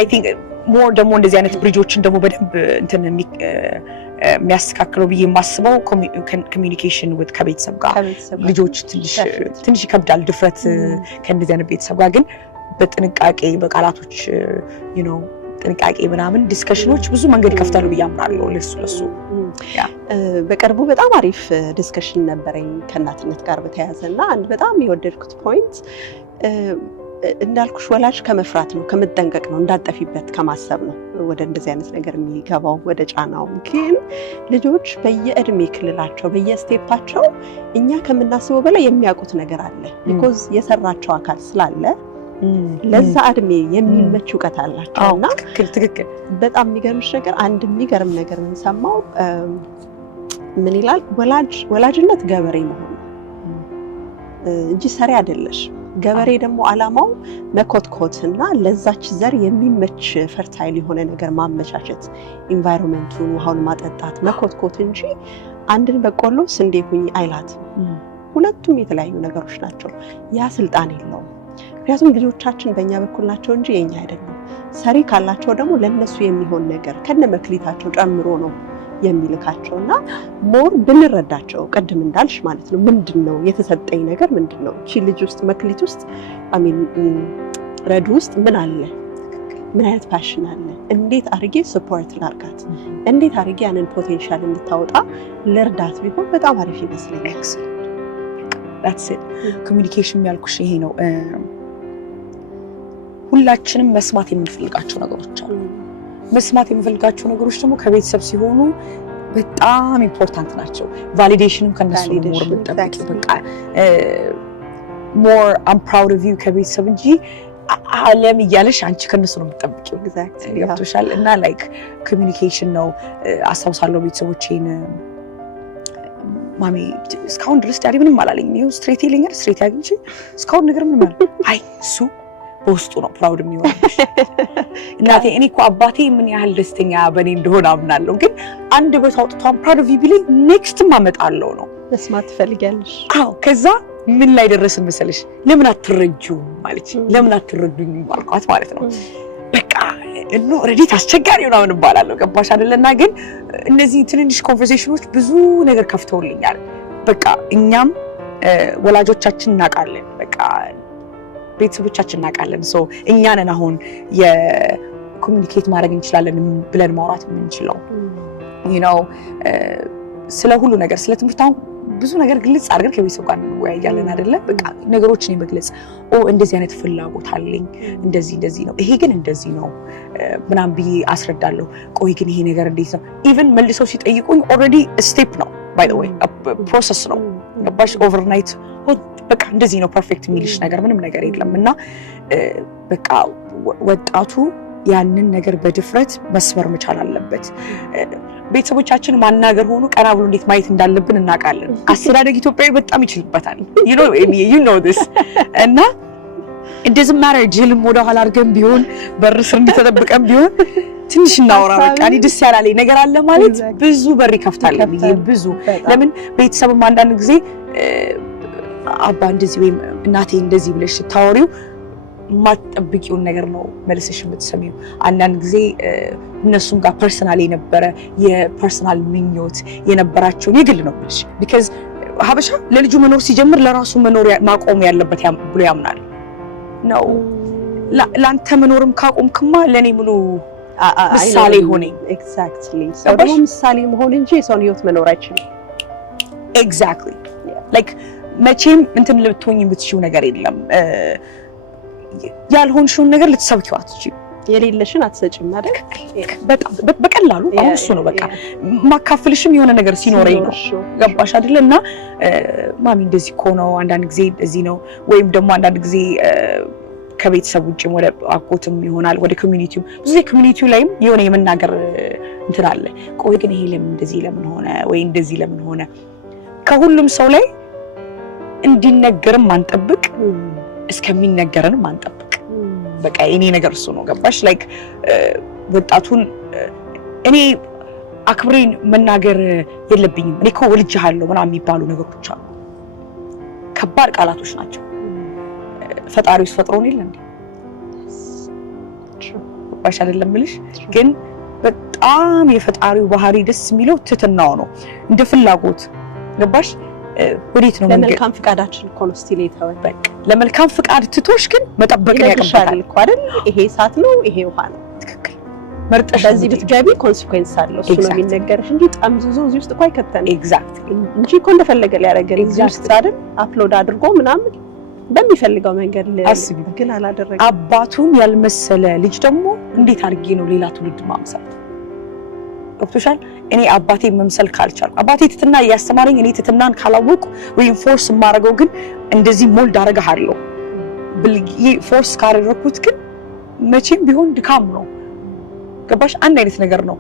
I think more ደግሞ እንደዚህ አይነት ብሪጆችን ደግሞ በደንብ እንትን የሚያስተካክለው ብዬ የማስበው ኮሚኒኬሽን with ከቤተሰብ ጋር ልጆች ትንሽ ይከብዳል ድፍረት ከእንደዚህ አይነት ቤተሰብ ጋር ግን በጥንቃቄ በቃላቶች you know ጥንቃቄ ምናምን ዲስከሽኖች ብዙ መንገድ ይከፍታሉ ብዬ አምናለሁ ለሱ በቅርቡ በጣም አሪፍ ዲስከሽን ነበረኝ ከእናትነት ጋር በተያያዘና አንድ በጣም የወደድኩት ፖይንት እንዳልኩሽ ወላጅ ከመፍራት ነው ከመጠንቀቅ ነው እንዳጠፊበት ከማሰብ ነው ወደ እንደዚህ አይነት ነገር የሚገባው ወደ ጫናው ግን ልጆች በየእድሜ ክልላቸው በየስቴፓቸው እኛ ከምናስበው በላይ የሚያውቁት ነገር አለ because የሰራቸው አካል ስላለ ለዛ እድሜ የሚመች ዕውቀት አላቸውና ትክክል በጣም የሚገርምሽ ነገር አንድ የሚገርም ነገር እንሰማው ምን ይላል ወላጅነት ገበሬ መሆን እንጂ ሰሪ አይደለሽ ገበሬ ደግሞ አላማው መኮትኮትና ለዛች ዘር የሚመች ፈርታይል የሆነ ነገር ማመቻቸት ኢንቫይሮንመንቱን ውሃውን ማጠጣት መኮትኮት እንጂ አንድን በቆሎ ስንዴ ሁኚ አይላት ሁለቱም የተለያዩ ነገሮች ናቸው ያ ስልጣን የለውም ምክንያቱም ልጆቻችን በእኛ በኩል ናቸው እንጂ የኛ አይደለም ሰሪ ካላቸው ደግሞ ለነሱ የሚሆን ነገር ከነመክሊታቸው ጨምሮ ነው የሚልካቸውና ሞር ብንረዳቸው ቀድም እንዳልሽ ማለት ነው ምንድነው የተሰጠኝ ነገር ምንድነው እቺ ልጅ ውስጥ መክሊት ውስጥ ረዱ ውስጥ ምን አለ ምን አይነት ፓሽን አለ እንዴት አርጌ ሰፖርት ላርጋት እንዴት አርጌ ያንን ፖቴንሻል እንድታወጣ ለርዳት ቢሆን በጣም አሪፍ ይመስለኛል that's it communication ያልኩሽ ይሄ ነው ሁላችንም መስማት የምንፈልጋቸው ነገሮች አሉ መስማት የምፈልጋቸው ነገሮች ደግሞ ከቤተሰብ ሲሆኑ በጣም ኢምፖርታንት ናቸው ቫሊዴሽንም ከነሱ ሞር መጠበቅ በቃ more I'm proud of you ከቤተሰብ እንጂ ዓለም እያለሽ አንቺ ከነሱ ነው የምትጠብቂው ኤግዛክትሊ ያፍቶሻል እና ላይክ ኮሚኒኬሽን ነው አስተውሳለሁ ቤተሰቦቼን ማሚ እስካሁን ድረስ ዳዲ ምንም አላለኝም ይኸው ስትሬት ይለኛል ስትሬት ያግኝሽ እስካሁን ነገር ምንም አለ አይ እሱ በውስጡ ነው ፕራውድ የሚሆንሽ እናቴ እኔ እኮ አባቴ ምን ያህል ደስተኛ በኔ እንደሆነ አምናለሁ ግን አንድ ቦታ አውጥቷን ፕራውድ ኦፍ ዩ ቢለኝ ኔክስትም አመጣለሁ ነው መስማት ትፈልጊያለሽ አዎ ከዛ ምን ላይ ደረስን መሰለሽ ለምን አትረጁም ማለት ለምን አትረዱኝ ባልኳት ማለት ነው በቃ እኖ ሬዲት አስቸጋሪ ነው ምን ባላለው ገባሽ አይደለና ግን እነዚህ ትንንሽ ኮንቨርሴሽኖች ብዙ ነገር ከፍተውልኛል በቃ እኛም ወላጆቻችን እናቃለን በቃ ቤተሰቦቻችን እናቃለን ሶ እኛንን አሁን የኮሙኒኬት ማድረግ እንችላለን ብለን ማውራት የምንችለው you know ስለ ሁሉ ነገር ስለ ትምህርት አሁን ብዙ ነገር ግልጽ አድርገን ከቤተሰብ ጋር እንወያያለን አይደለ በቃ ነገሮችን ይመግለጽ እንደዚህ አይነት ፍላጎት አለኝ እንደዚህ ነው ይሄ ግን እንደዚህ ነው ምናም ብዬ አስረዳለሁ ቆይ ግን ይሄ ነገር እንዴት ነው ኢቭን መልሰው ሲጠይቁኝ ኦልሬዲ ስቴፕ ነው by the way ፕሮሰስ ነው ገባሽ ኦቨርናይት በቃ እንደዚህ ነው ፐርፌክት የሚልሽ ነገር ምንም ነገር የለም እና በቃ ወጣቱ ያንን ነገር በድፍረት መስመር መቻል አለበት። ቤተሰቦቻችን ማናገር ሆኖ ቀና ብሎ እንዴት ማየት እንዳለብን እናውቃለን። አስተዳደግ ኢትዮጵያዊ በጣም ይችልበታል። you know this እና it doesn't matter ጅልም ወደ ኋላ አድርገን ቢሆን በር ስር እንድትጠብቀን ቢሆን ትንሽ እናወራ በቃ እኔ ደስ ያላለኝ ነገር አለ ማለት ብዙ በር ይከፍታል። ብዙ ለምን ቤተሰብም አንዳንድ ጊዜ አባ እንደዚህ ወይም እናቴ እንደዚህ ብለሽ ታወሪው ማጥብቂውን ነገር ነው መልሰሽ የምትሰሚው። አንዳንድ ጊዜ እነሱም ጋር ፐርሰናል የነበረ የፐርሰናል ምኞት የነበራቸው የግል ነው ብለሽ because ሀበሻ ለልጁ መኖር ሲጀምር ለራሱ መኖር ማቆም ያለበት ብሎ ያምናል ነው። ላንተ መኖርም ካቆምክማ ለኔ ምኑ ምሳሌ ሆነኝ። ኤግዛክትሊ ሰው ምሳሌ መሆን እንጂ የሰውን ህይወት መኖር አይችልም። ኤግዛክትሊ ላይክ መቼም እንትን ልትሆኝ የምትችይው ነገር የለም። ያልሆንሽውን ነገር ልትሰብኪው አትችይም። የሌለሽን አትሰጪም አይደል? በጣም በቀላሉ አሁን እሱ ነው በቃ ማካፍልሽም የሆነ ነገር ሲኖረኝ ነው። ገባሽ አይደል? እና ማሚ እንደዚህ እኮ ነው አንዳንድ ጊዜ እንደዚህ ነው ወይም ደግሞ አንዳንድ ጊዜ ከቤተሰብ ውጭም ወደ አጎትም ይሆናል ወደ ኮሚኒቲው ብዙ ኮሚኒቲው ላይም የሆነ የመናገር እንትን አለ። ቆይ ግን ይሄ ለምን እንደዚህ ለምን ሆነ ወይ እንደዚህ ለምን ሆነ ከሁሉም ሰው ላይ እንዲነገርም ማንጠብቅ እስከሚነገረንም ማንጠብቅ በቃ የኔ ነገር እሱ ነው። ገባሽ? ላይክ ወጣቱን እኔ አክብሬን መናገር የለብኝም እኔ እኮ ወልጄሃለሁ ምናምን የሚባሉ ነገሮች አሉ። ከባድ ቃላቶች ናቸው። ፈጣሪውስ ፈጥሮን የለ እንዴ? ባሽ አይደለም ልሽ ግን በጣም የፈጣሪው ባህሪ ደስ የሚለው ትትናው ነው እንደ ፍላጎት። ገባሽ? ወዴት ነው መንገድ? ለመልካም ፍቃዳችን እኮ ነው ስቲል የተወው። በቃ ለመልካም ፍቃድ ትቶሽ ግን መጠበቅ ያቀርባል እኮ አይደል? ይሄ እሳት ነው ይሄ ውሃ ነው። ትክክል መርጠሽ በዚህ ብትገቢ ኮንሲኩዌንስ አለው እሱ ነው የሚነገርሽ እንጂ ጠምዝዞ እዚህ ውስጥ እኮ አይከተንም። ኤግዛክትሊ እንጂ እኮ እንደፈለገ ሊያደርገን እዚህ ውስጥ አይደል አፕሎድ አድርጎ ምናምን በሚፈልገው መንገድ ግን አላደረገም። አባቱን ያልመሰለ ልጅ ደግሞ እንዴት አድርጌ ነው ሌላ ትውልድ ማምሳት? ገብቶሻል? እኔ አባቴ መምሰል ካልቻልኩ አባቴ ትትና እያስተማረኝ እኔ ትትናን ካላወቅኩ ወይም ፎርስ የማደርገው ግን እንደዚህ ሞልድ አደርግሃለሁ ብልዬ ፎርስ ካደረኩት ግን መቼም ቢሆን ድካም ነው። ገባሽ? አንድ አይነት ነገር ነው።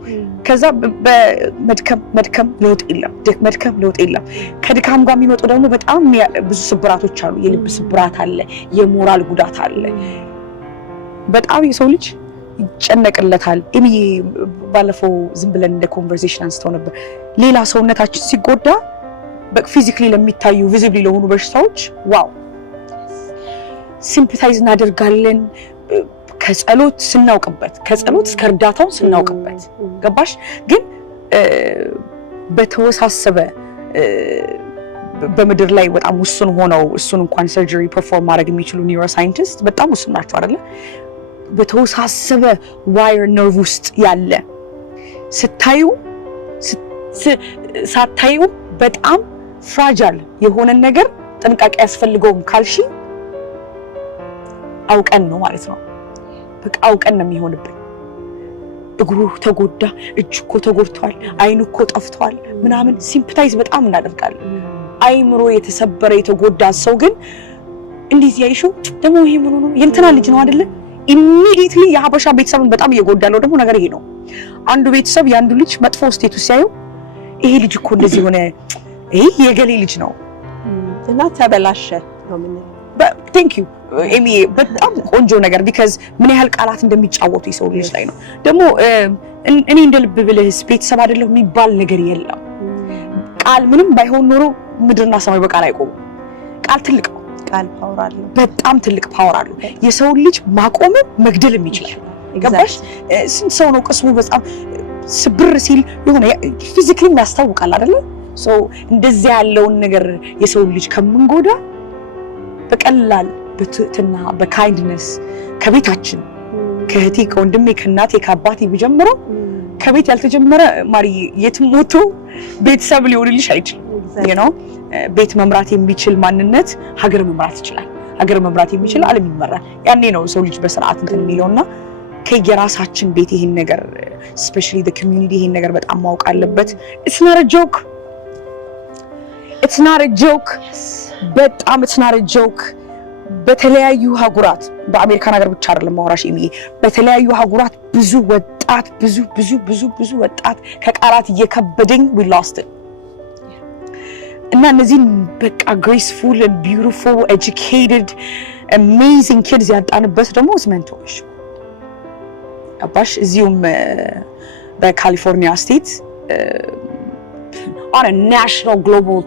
ከዛ በመድከም ለውጥ የለም። መድከም ለውጥ የለም። ከድካም ጋር የሚመጡ ደግሞ በጣም ብዙ ስብራቶች አሉ። የልብ ስብራት አለ፣ የሞራል ጉዳት አለ። በጣም የሰው ልጅ ይጨነቅለታል። እኔ ባለፈው ዝም ብለን እንደ ኮንቨርሴሽን አንስተው ነበር። ሌላ ሰውነታችን ሲጎዳ በፊዚካሊ ለሚታዩ ቪዚብሊ ለሆኑ በሽታዎች ዋው ሲምፓታይዝ እናደርጋለን። ከጸሎት ስናውቅበት ከጸሎት እስከ እርዳታው ስናውቅበት ገባሽ? ግን በተወሳሰበ በምድር ላይ በጣም ውስን ሆነው እሱን እንኳን ሰርጀሪ ፐርፎርም ማድረግ የሚችሉ ኒውሮሳይንቲስት በጣም ውስን ናቸው አይደለ? በተወሳሰበ ዋየር ነርቭ ውስጥ ያለ ሳታዩ በጣም ፍራጃል የሆነ ነገር ጥንቃቄ ያስፈልገውም ካልሺ አውቀን ነው ማለት ነው። በቃ አውቀን ነው የሚሆንብን። እግሩ ተጎዳ፣ እጁ እኮ ተጎድቷል፣ አይኑ እኮ ጠፍቷል ምናምን ሲምፓታይዝ በጣም እናደርጋለን። አይምሮ የተሰበረ የተጎዳ ሰው ግን እንዲህ ያይሽው ደግሞ ይሄ ምን ነው የእንትና ልጅ ነው አይደለ? ኢሚዲየትሊ የሀበሻ ቤተሰብን በጣም እየጎዳለው ደግሞ ነገር ይሄ ነው። አንዱ ቤተሰብ የአንዱ ልጅ መጥፎ ስቴቱ ሲያዩ ይሄ ልጅ እኮ እንደዚህ ሆነ፣ ይሄ የገሌ ልጅ ነው እና ተበላሸ ነው ምን ቴንክ ዩ ኤሚ በጣም ቆንጆ ነገር ቢካዝ ምን ያህል ቃላት እንደሚጫወቱ የሰው ልጅ ላይ ነው። ደግሞ እኔ እንደ ልብ ብለህስ ቤተሰብ አይደለሁ የሚባል ነገር የለም። ቃል ምንም ባይሆን ኖሮ ምድርና ሰማይ በቃል አይቆሙም። ቃል ትልቅ ነው። ቃል ፓወር አለው፣ በጣም ትልቅ ፓወር አለው። የሰው ልጅ ማቆምም መግደልም ይችላል። ገባሽ? ስንት ሰው ነው ቅስሙ በጣም ስብር ሲል የሆነ ፊዚካሊ ያስታውቃል አይደለ? ሶ እንደዚህ ያለውን ነገር የሰው ልጅ ከምንጎዳ በቀላል በትህትና በካይንድነስ ከቤታችን ከእህቴ ከወንድሜ ከእናቴ ከአባቴ ቢጀምረው ከቤት ያልተጀመረ ማሪ የትም ሞቶ ቤተሰብ ሊሆንልሽ አይችልም። ነው ቤት መምራት የሚችል ማንነት ሀገር መምራት ይችላል። ሀገር መምራት የሚችል ዓለም ይመራል። ያኔ ነው ሰው ልጅ በስርዓት እንትን የሚለውና ከየራሳችን ቤት ይሄን ነገር ስፔሻሊ the community ይሄን ነገር በጣም ማወቅ አለበት። it's not a joke በጣም it's not a joke በተለያዩ ሀገራት በአሜሪካን ሀገር ብቻ አይደለም ማውራሽ ኤሚ በተለያዩ ሀገራት ብዙ ወጣት ከቃላት እየከበደኝ we lost it እና እነዚህን በቃ graceful and beautiful educated amazing kids ያጣንበት ደግሞ ስመንቶሽ አባሽ እዚሁም በካሊፎርኒያ ስቴት on a global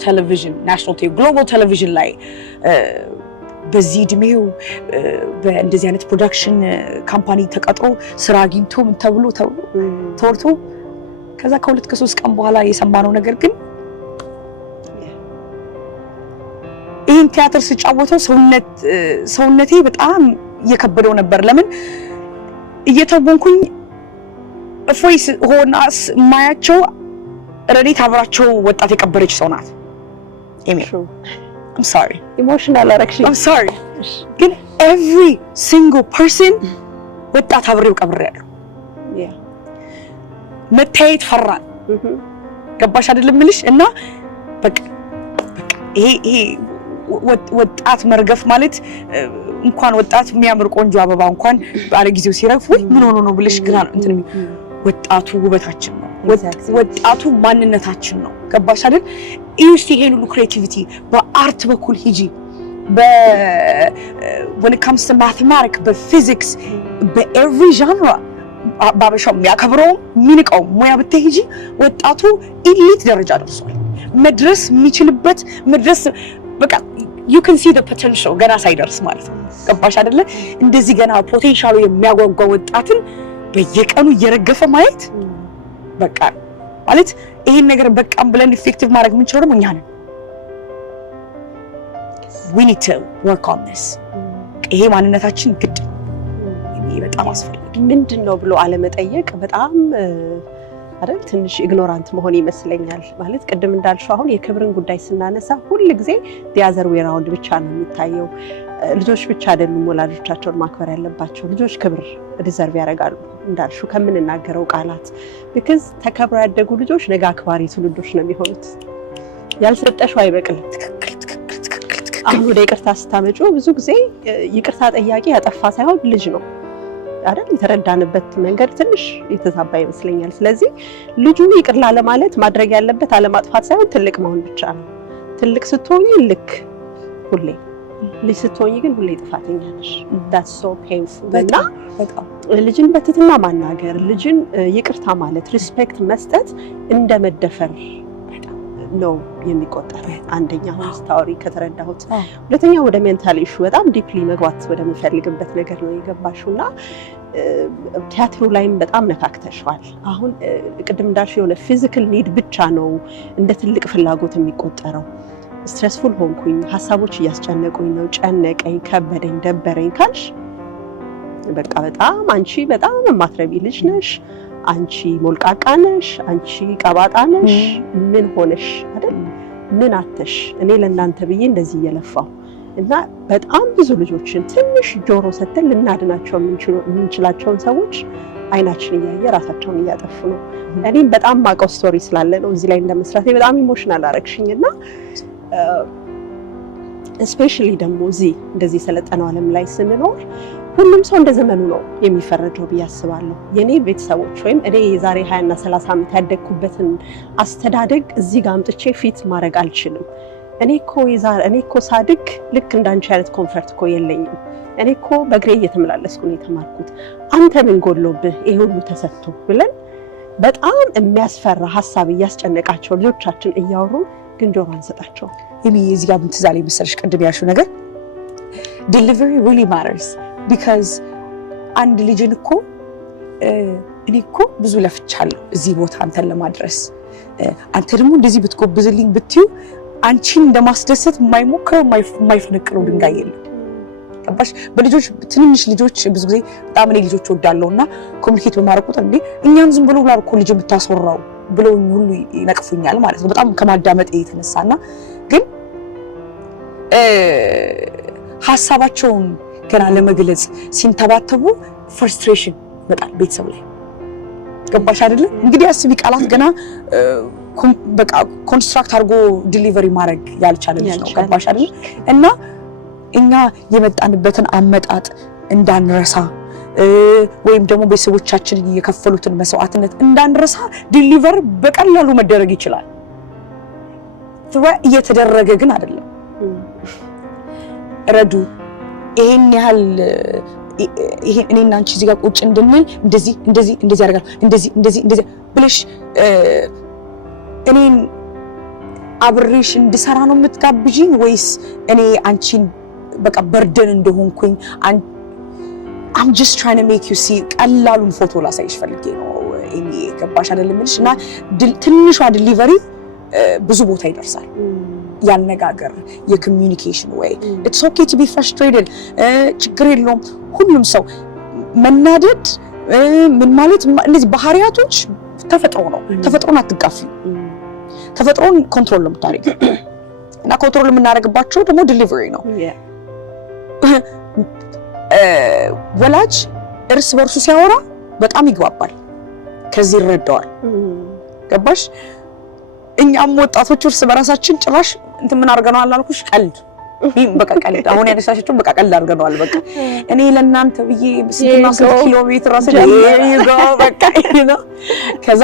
television ላይ በዚህ እድሜው በእንደዚህ አይነት ፕሮዳክሽን ካምፓኒ ተቀጥሮ ስራ አግኝቶ ምን ተብሎ ተወርቶ ከዛ ከሁለት ከሶስት ቀን በኋላ የሰማነው ነገር ግን ይህን ቲያትር ስጫወተው ሰውነቴ በጣም እየከበደው ነበር። ለምን እየተወንኩኝ እፎይስ ሆናስ ማያቸው ረዲት አብራቸው ወጣት የቀበረች ሰው ናት። I'm sorry. Emotional reaction. I'm sorry. ግን every single person ወጣት አብሬው ቀብሬያለሁ። Yeah. መታየት ፈራን። ገባሽ አይደለም ምልሽ እና በቃ ይሄ ወጣት መርገፍ ማለት እንኳን ወጣት የሚያምር ቆንጆ አበባ እንኳን ባለ ጊዜው ሲረግፍ ምን ሆኖ ነው ብለሽ ግራ እንትን ወጣቱ ውበታችን ነው። ወጣቱ ማንነታችን ነው። ገባሽ አይደል? ኢዩስቲ ይሄን ሁሉ ክሬቲቪቲ በአርት በኩል ሂጂ when it comes to mathematics በፊዚክስ በኤቭሪ ዣንራ ባበሻው የሚያከብረው የሚንቀው ሙያ ብትሄጂ ወጣቱ ኢሊት ደረጃ ደርሷል። መድረስ የሚችልበት መድረስ በቃ you can see the potential ገና ሳይደርስ ማለት ነው። ገባሽ አይደለ? እንደዚህ ገና ፖቴንሻሉ የሚያጓጓ ወጣትን በየቀኑ እየረገፈ ማየት በቃ ማለት ይሄን ነገር በቃም ብለን ኢፌክቲቭ ማድረግ የምንችለው ደግሞ እኛ ነን። we need to work on this ይሄ ማንነታችን ግድ በጣም አስፈላጊ ምንድነው ብሎ አለመጠየቅ በጣም አይደል ትንሽ ኢግኖራንት መሆን ይመስለኛል። ማለት ቅድም እንዳልሽው አሁን የክብርን ጉዳይ ስናነሳ ሁሉ ጊዜ the other way around ብቻ ነው የሚታየው። ልጆች ብቻ አይደሉም ወላጆቻቸውን ማክበር ያለባቸው። ልጆች ክብር ዲዘርቭ ያደርጋሉ እንዳልሽው ከምንናገረው ቃላት because ተከብረው ያደጉ ልጆች ነገ አክባሪ ትውልዶች ነው የሚሆኑት። ያልሰጠሽው አይበቅልም። አሁን ወደ ይቅርታ ስታመጪው ብዙ ጊዜ ይቅርታ ጠያቂ ያጠፋ ሳይሆን ልጅ ነው አይደል? የተረዳንበት መንገድ ትንሽ የተዛባ ይመስለኛል። ስለዚህ ልጁ ይቅር ላለ ማለት ማድረግ ያለበት አለማጥፋት ሳይሆን ትልቅ መሆን ብቻ ነው። ትልቅ ስትሆኚ ልክ ሁሌ ልጅ ስትሆኚ ግን ሁሌ ጥፋተኛ ነሽ። that's so painful እና ልጅን በትህትና ማናገር ልጅን ይቅርታ ማለት ሪስፔክት መስጠት እንደ መደፈር ነው የሚቆጠር። አንደኛ ስታወሪ ከተረዳሁት፣ ሁለተኛ ወደ ሜንታል ኢሹ በጣም ዲፕሊ መግባት ወደምፈልግበት ነገር ነው የገባሽውና ቲያትሩ ላይም በጣም ነካክተሽዋል። አሁን ቅድም እንዳልሽ የሆነ ፊዚካል ኒድ ብቻ ነው እንደ ትልቅ ፍላጎት የሚቆጠረው። ስትሬስፉል ሆንኩኝ፣ ሀሳቦች እያስጨነቁኝ ነው፣ ጨነቀኝ፣ ከበደኝ፣ ደበረኝ ካልሽ በቃ በጣም አንቺ በጣም የማትረቢ ልጅ ነሽ፣ አንቺ ሞልቃቃ ነሽ፣ አንቺ ቀባጣ ነሽ፣ ምን ሆነሽ አይደል? ምን አተሽ? እኔ ለእናንተ ብዬ እንደዚህ እየለፋው እና በጣም ብዙ ልጆችን ትንሽ ጆሮ ሰተን ልናድናቸው የምንችላቸውን ሰዎች አይናችን እያየ ራሳቸውን እያጠፉ ነው። እኔም በጣም ማቀው ስቶሪ ስላለ ነው እዚህ ላይ እንደመስራቴ በጣም ኢሞሽናል አረግሽኝና ስፔሻሊ ደግሞ እዚህ እንደዚህ የሰለጠነው ዓለም ላይ ስንኖር ሁሉም ሰው እንደ ዘመኑ ነው የሚፈረጀው ብዬ አስባለሁ። የኔ ቤተሰቦች ወይም እኔ የዛሬ 20 እና 30 ዓመት ያደግኩበትን አስተዳደግ እዚህ ጋር አምጥቼ ፊት ማድረግ አልችልም። እኔ እኮ ሳድግ ልክ እንዳንቺ አይነት ኮንፈርት እኮ የለኝም። እኔ እኮ በእግሬ እየተመላለስኩ ነው የተማርኩት። አንተ ምን ጎሎብህ ይሄ ሁሉ ተሰጥቶ ብለን በጣም የሚያስፈራ ሀሳብ እያስጨነቃቸው ልጆቻችን እያወሩ ግን ጆሮ አንሰጣቸው። እዚህ ጋር ምን ትዝ አለኝ መሰለሽ ቅድም ያልሽው ነገር delivery really matters because አንድ ልጅን እኮ እኔ እኮ ብዙ ለፍቻለሁ እዚህ ቦታ አንተን ለማድረስ አንተ ደግሞ እንደዚህ ብትጎብዝልኝ ብትዩ አንቺን እንደማስደሰት የማይሞክረው የማይፈነቅለው ድንጋይ የለም። ገባሽ? በልጆች ትንንሽ ልጆች ብዙ ጊዜ በጣም እኔ ልጆች ወዳለሁና ኮሚኒኬት በማድረግ ቁጥር እንዴ እኛን ዝም ብሎ ብላ እኮ ልጅ የምታስወራው ብለው ሁሉ ይነቅፉኛል ማለት ነው። በጣም ከማዳመጥ የተነሳና ግን ሀሳባቸውን ገና ለመግለጽ ሲንተባተቡ ፍርስትሬሽን ይመጣል ቤተሰብ ላይ። ገባሽ አይደለ? እንግዲህ አስቢ ቃላት ገና በቃ ኮንስትራክት አድርጎ ዲሊቨሪ ማድረግ ያልቻለ ልጅ ነው። ገባሽ አይደለ? እና እኛ የመጣንበትን አመጣጥ እንዳንረሳ ወይም ደግሞ ቤተሰቦቻችንን የከፈሉትን መስዋዕትነት እንዳንረሳ ዲሊቨር በቀላሉ መደረግ ይችላል። እየተደረገ ግን አይደለም። ረዱ ይሄን ያህል ይሄን እኔና አንቺ እዚህ ጋር ቁጭ እንድንል እንደዚህ ያደርጋል እንደዚህ ብለሽ እኔን አብሬሽ እንድሰራ ነው የምትጋብጂኝ ወይስ እኔ አንቺን በቃ በርደን እንደሆንኩኝ I'm just trying to make you see ቀላሉን ፎቶ ላሳይሽ ፈልጌ ነው እኔ ገባሽ አይደለም ልሽ እና ትንሿ ዲሊቨሪ ብዙ ቦታ ይደርሳል። ያነጋገር የኮሙኒኬሽን ወይ it's okay to be frustrated ችግር የለውም። ሁሉም ሰው መናደድ ምን ማለት እንደዚህ ባህሪያቶች ተፈጥሮ ነው። ተፈጥሮን አትጋፊ። ተፈጥሮን ኮንትሮል ለምታረግ እና ኮንትሮል የምናደርግባቸው ደግሞ ዲሊቨሪ ነው። ወላጅ እርስ በርሱ ሲያወራ በጣም ይግባባል፣ ከዚህ ይረዳዋል። ገባሽ? እኛም ወጣቶች እርስ በራሳችን ጭራሽ እንትን ምን አድርገናል አልኩሽ? ቀልድ በቃ ቀልድ። አሁን ያነሳሽው በቃ ቀልድ አድርገናል። በቃ እኔ ለእናንተ ብዬ 6 ኪሎ ሜትር ራስ በቃ ነው። ከዛ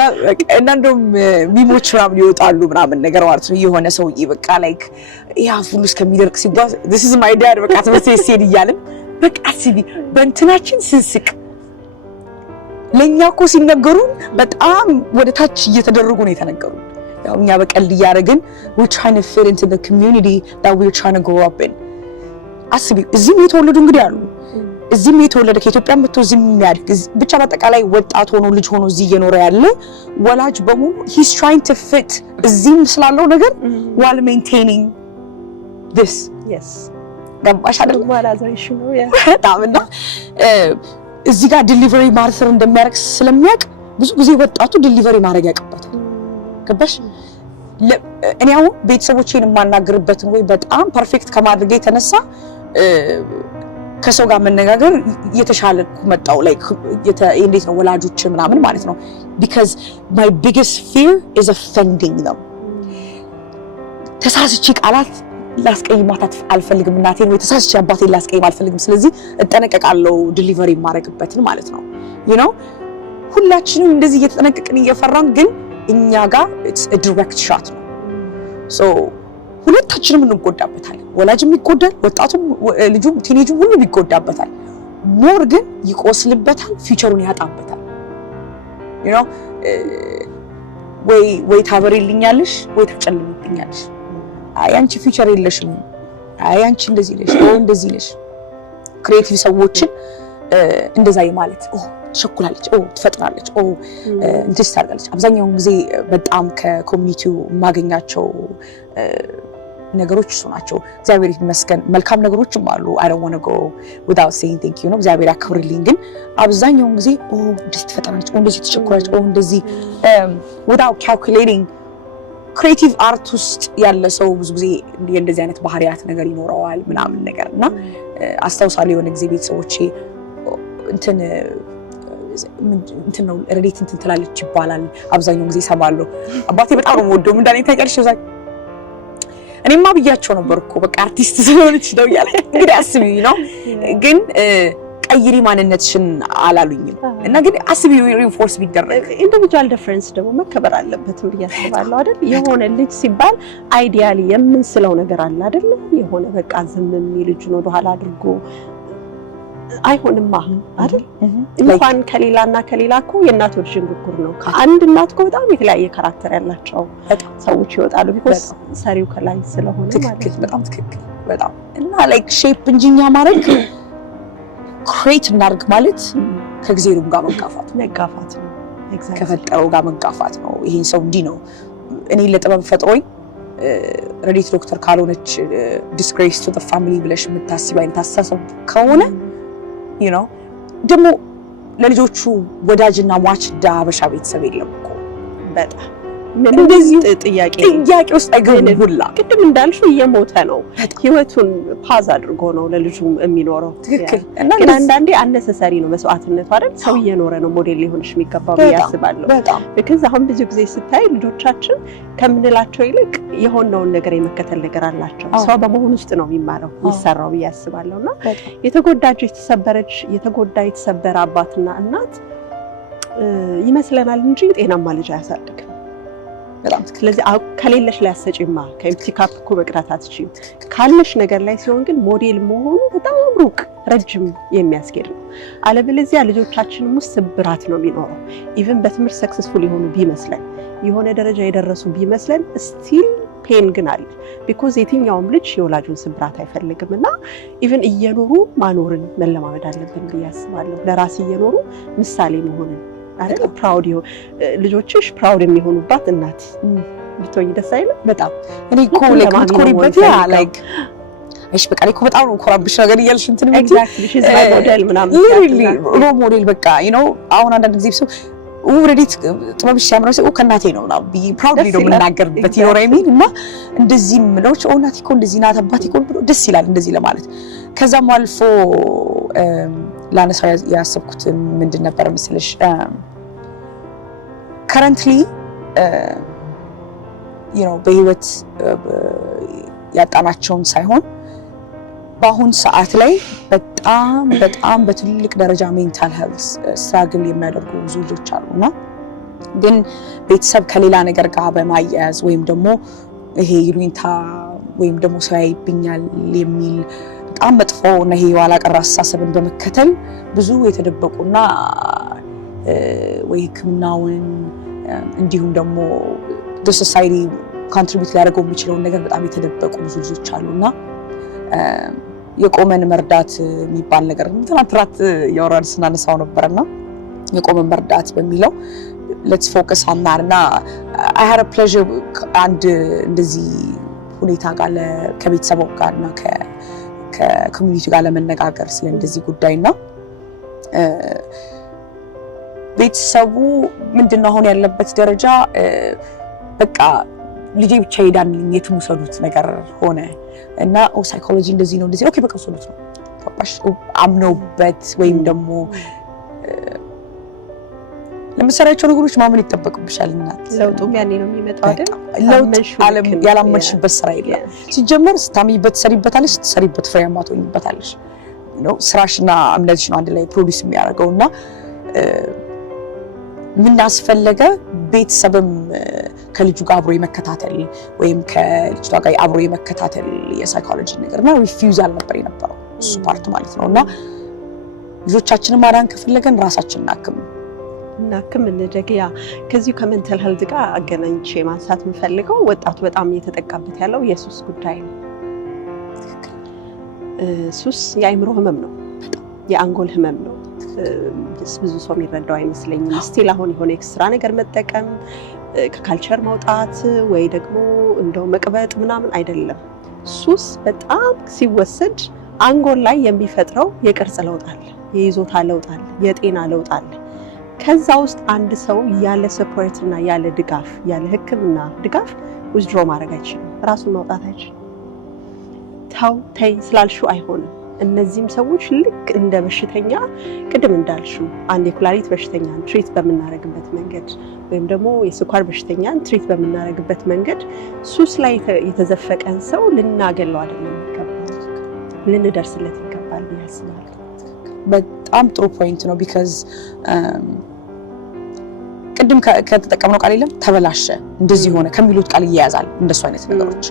እና እንደውም ሚሞች ምናምን ይወጣሉ ምናምን ነገር ማለት ነው። የሆነ ሰውዬ በቃ ላይክ ያ ሁሉ እስከሚደርቅ ሲጓዝ this is my dad በቃ ተመሳሳይ ሲሄድ እያልን በቃ አስቢ በእንትናችን ስንስቅ ለኛ እኮ ሲነገሩን በጣም ወደ ታች እየተደረጉ ነው የተነገሩን። ያው እኛ በቀልድ እያደረግን we're trying to fit into the community that we're trying to grow up in። አስቢ እዚህም የተወለዱ እንግዲህ አሉ፣ እዚህም የተወለደ ከኢትዮጵያ መጥቶ እዚህም የሚያድግ ብቻ በአጠቃላይ ወጣት ሆኖ ልጅ ሆኖ እዚህ እየኖረ ያለ ወላጅ በሙሉ he's trying to fit እዚህም ስላለው ነገር while maintaining this yes ገባሽ አይደል? ማላዛይሽ ነው ያ በጣምና እዚህ ጋር ዲሊቨሪ ማርተር እንደሚያደርግ ስለሚያውቅ ብዙ ጊዜ ወጣቱ ዲሊቨሪ ማድረግ ያቀበታል። ገባሽ? እኔ አሁን ቤተሰቦቼን የማናገርበትን ወይ በጣም ፐርፌክት ከማድረግ የተነሳ ከሰው ጋር መነጋገር የተሻለ መጣው ላይክ እንዴት ነው ወላጆች ምናምን ማለት ነው because my biggest fear is offending them። ተሳስቼ ቃላት ላስቀይማት አልፈልግም እናቴን ወይ ተሳስቼ አባቴን ላስቀይም አልፈልግም። ስለዚህ እጠነቀቃለሁ ዲሊቨሪ ማድረግበትን ማለት ነው you know ሁላችንም እንደዚህ እየተጠነቀቅን እየፈራን ግን እኛ ጋር it's a direct shot ነው so ሁለታችንም እንጎዳበታለን። ወላጅም ይጎዳል፣ ወጣቱም ልጁም ቲኔጁም ሁሉም ይጎዳበታል። ሞር ግን ይቆስልበታል፣ ፊውቸሩን ያጣበታል you know ወይ ታበሪልኛለሽ ወይ ተጨልምብኛለሽ። አይ አንቺ ፊውቸር የለሽም፣ አይ አንቺ እንደዚህ ነሽ ወይ እንደዚህ ነሽ። ክሬቲቭ ሰዎችን እንደዛ ማለት ትሸኩላለች፣ ትፈጥናለች፣ እንትን ታደርጋለች። አብዛኛውን ጊዜ በጣም ከኮሚኒቲው የማገኛቸው ነገሮች እሱ ናቸው። እግዚአብሔር ይመስገን መልካም ነገሮችም አሉ። I don't want to go without saying thank you ነው እግዚአብሔር ያክብርልኝ። ግን አብዛኛውን ጊዜ እንደዚህ ትፈጥናለች፣ እንደዚህ ትሸኩላለች፣ እንደዚህ without calculating ክሬቲቭ አርት ውስጥ ያለ ሰው ብዙ ጊዜ እንደዚህ አይነት ባህሪያት ነገር ይኖረዋል ምናምን ነገርና አስታውሳለሁ የሆነ ጊዜ ቤተሰቦቼ እንትን ነው ረዲት እንትን ትላለች ይባላል። አብዛኛውን ጊዜ ሰማለሁ። አባቴ በጣም ነው የምወደው ምን እንዳለኝ ታውቂያለሽ? እኔማ ብያቸው ነበር እኮ በቃ አርቲስት ስለሆነች ነው ያለ እንግዲህ አስቢ ነው ግን ቀይሪ ማንነትሽን አላሉኝም። እና ግን አስቢ ሪንፎርስ ቢደረግ ኢንዲቪጁዋል ዲፈረንስ ደግሞ መከበር አለበት ብዬ አስባለሁ አይደል? የሆነ ልጅ ሲባል አይዲያሊ የምንስለው ነገር አለ አይደል? የሆነ በቃ ዝም የሚል ልጅ ነው ወደኋላ አድርጎ አይሆንማ አይደል? እንኳን ከሌላና ከሌላ እኮ የእናት ወልጅ ጉጉር ነው። ከአንድ እናት እኮ በጣም የተለያየ ካራክተር ያላቸው ሰዎች ይወጣሉ። ቢኮዝ ሰሪው ከላይ ስለሆነ ማለት ነው። በጣም ትክክል በጣም እና ላይክ ሼፕ እንጂኛ ማድረግ ክሬት እናድርግ ማለት ከእግዚአብሔር ጋር መጋፋት ነው። ከፈጠረው ጋር መጋፋት ነው። ይሄን ሰው እንዲህ ነው እኔ ለጥበብ ፈጥሮኝ ረዲት ዶክተር ካልሆነች ዲስግሬስ ቱ ዘ ፋሚሊ ብለሽ የምታስቢው አይነት አስተሳሰብ ከሆነ you know ደግሞ ለልጆቹ ወዳጅና ሟች ዳበሻ ቤተሰብ የለም እኮ በጣም እንደዚህ ጥያቄ ውስጥ አይገቡም ሁላ ቅድም እንዳልሽው እየሞተ ነው ህይወቱን ፓዝ አድርጎ ነው ለልጁ የሚኖረው ትክክል ግን አንዳንዴ አነሰሰሪ ነው መስዋዕትነቱ አይደል ሰው እየኖረ ነው ሞዴል ሊሆንሽ የሚገባው ያስባለሁ because አሁን ብዙ ጊዜ ስታይ ልጆቻችን ከምንላቸው ይልቅ የሆነውን ነገር የመከተል ነገር አላቸው ሰው በመሆን ውስጥ ነው የሚማረው ይሰራው ያስባለውና የተጎዳጅ የተሰበረ አባትና እናት ይመስለናል እንጂ ጤናማ ልጅ አያሳድግም በጣም ስለዚህ ከሌለሽ ላይ አሰጪማ ከኤምቲ ካፕ እኮ መቅራት አትችይም ካለሽ ነገር ላይ ሲሆን ግን ሞዴል መሆኑ በጣም ሩቅ ረጅም የሚያስኬድ ነው አለበለዚያ ልጆቻችንም ውስጥ ስብራት ነው የሚኖረው ኢቭን በትምህርት ሰክሰስፉል የሆኑ ቢመስለን የሆነ ደረጃ የደረሱ ቢመስለን ስቲል ፔን ግን አለ because የትኛውም ልጅ የወላጁን ስብራት አይፈልግምና ኢቭን እየኖሩ ማኖርን መለማመድ አለብን ብያስባለሁ ለራስ እየኖሩ ምሳሌ መሆንን አይደል ፕራውድ ልጆችሽ ፕራውድ የሚሆኑባት እናት ብትሆኚ ደስ አይልም በጣም እኔ እኮ ለኮሪበት ያ ላይክ እሺ በቃ እኮ በጣም ነው ኮራብሽ ነገር እያልሽ እንትን ኤግዛክትሊ ሺዝ ማይ ሞዴል ምናምን ሮ ሞዴል በቃ you know አሁን አንዳንድ ጊዜ ሰው ኦልሬዲ ጥበብሽ ያምራው ሰው ከናቴ ነው እና ፕራውድሊ ነው የምናገርበት ይኖር አይሚን እና እንደዚህ ምሎች እናቴ እኮ እንደዚህ ናት አባቴ እኮ ብሎ ደስ ይላል እንደዚህ ለማለት ከዛም አልፎ ላነሳ ያሰብኩት ምንድን ነበር መስለሽ currently you know በህይወት ያጣናቸውን ሳይሆን በአሁን ሰዓት ላይ በጣም በትልቅ ደረጃ ሜንታል ሄልዝ ስትራግል የሚያደርጉ ብዙ ልጆች አሉና ግን ቤተሰብ ከሌላ ነገር ጋር በማያያዝ ወይም ደግሞ ይሄ ይሉኝታ ወይም ደግሞ ሰው ያይብኛል የሚል በጣም መጥፎ እና ይሄ ዋላ ቀር አስተሳሰብን በመከተል ብዙ የተደበቁና ወይ ህክምናውን እንዲሁም ደግሞ the society contribute ሊያደርገው የሚችለውን ነገር በጣም የተደበቁ ብዙ ልጆች አሉና የቆመን መርዳት የሚባል ነገር ትናንት ያወራን ስናነሳው ነበርና የቆመን መርዳት በሚለው let's focus on that እና I had a pleasure and እንደዚህ ሁኔታ ጋር ከቤተሰብ ጋርና ከኮሚኒቲ ጋር ለመነጋገር ስለ እንደዚህ ጉዳይና ቤተሰቡ ምንድነው አሁን ያለበት ደረጃ በቃ ልጄ ብቻ ይዳን የትም ወሰዱት ነገር ሆነ እና ሳይኮሎጂ እንደዚህ ነው ኦኬ በቃ ወሰዱት ነው ተባሽ አምነውበት ወይም ደግሞ ለምሳሌያቸው ነገሮች ማመን ይተበቅብሻል እናት ለውጡም ያኔ ነው የሚመጣው አይደል ለውጥ ዓለም ያላመንሽበት ስራ የለም ሲጀመር ስታሚበት ሰሪበታለሽ ሰሪበት ፍሬያማ ትሆኝበታለሽ ነው ስራሽና እምነትሽ ነው አንድ ላይ ፕሮዲዩስ የሚያደርገውና ምን አስፈለገ ቤተሰብም ከልጁ ጋር አብሮ የመከታተል ወይም ከልጁ ጋር አብሮ የመከታተል የሳይኮሎጂ ነገርና ሪፊውዛል ነበር የነበረው እሱ ፓርት ማለት ነውና ልጆቻችንን ማዳን ከፈለገን ራሳችንን እናክም እንደገያ ከዚህ ከሜንታል ሄልዝ ጋር አገናኝቼ ማንሳት የምፈልገው ወጣቱ በጣም እየተጠቃበት ያለው የሱስ ጉዳይ ነው ሱስ የአእምሮ ህመም ነው በጣም የአንጎል ህመም ነው ብዙ ሰው የሚረዳው አይመስለኝም ስቲል አሁን የሆነ ኤክስትራ ነገር መጠቀም ከካልቸር መውጣት ወይ ደግሞ እንደው መቅበጥ ምናምን አይደለም ሱስ በጣም ሲወሰድ አንጎል ላይ የሚፈጥረው የቅርጽ ለውጥ አለ የይዞታ ለውጥ አለ የጤና ለውጥ አለ ከዛ ውስጥ አንድ ሰው ያለ ሰፖርት እና ያለ ድጋፍ ያለ ህክምና ድጋፍ ዊዝድሮ ማድረግ አይችልም ራሱን ማውጣት አይችልም ተይ ስላልሽው አይሆንም እነዚህም ሰዎች ልክ እንደ በሽተኛ ቅድም እንዳልሽው አንድ የኩላሊት በሽተኛን ትሪት በመናረግበት መንገድ ወይም ደግሞ የስኳር በሽተኛን ትሪት በመናረግበት መንገድ ሱስ ላይ የተዘፈቀን ሰው ልናገለው አይደለም ይገባል ልንደርስለት ይገባል ያስባል በጣም ጥሩ ፖይንት ነው because ቅድም ከተጠቀምነው ቃል የለም ተበላሸ እንደዚህ ሆነ ከሚሉት ቃል ይያዛል እንደሱ አይነት ነገሮች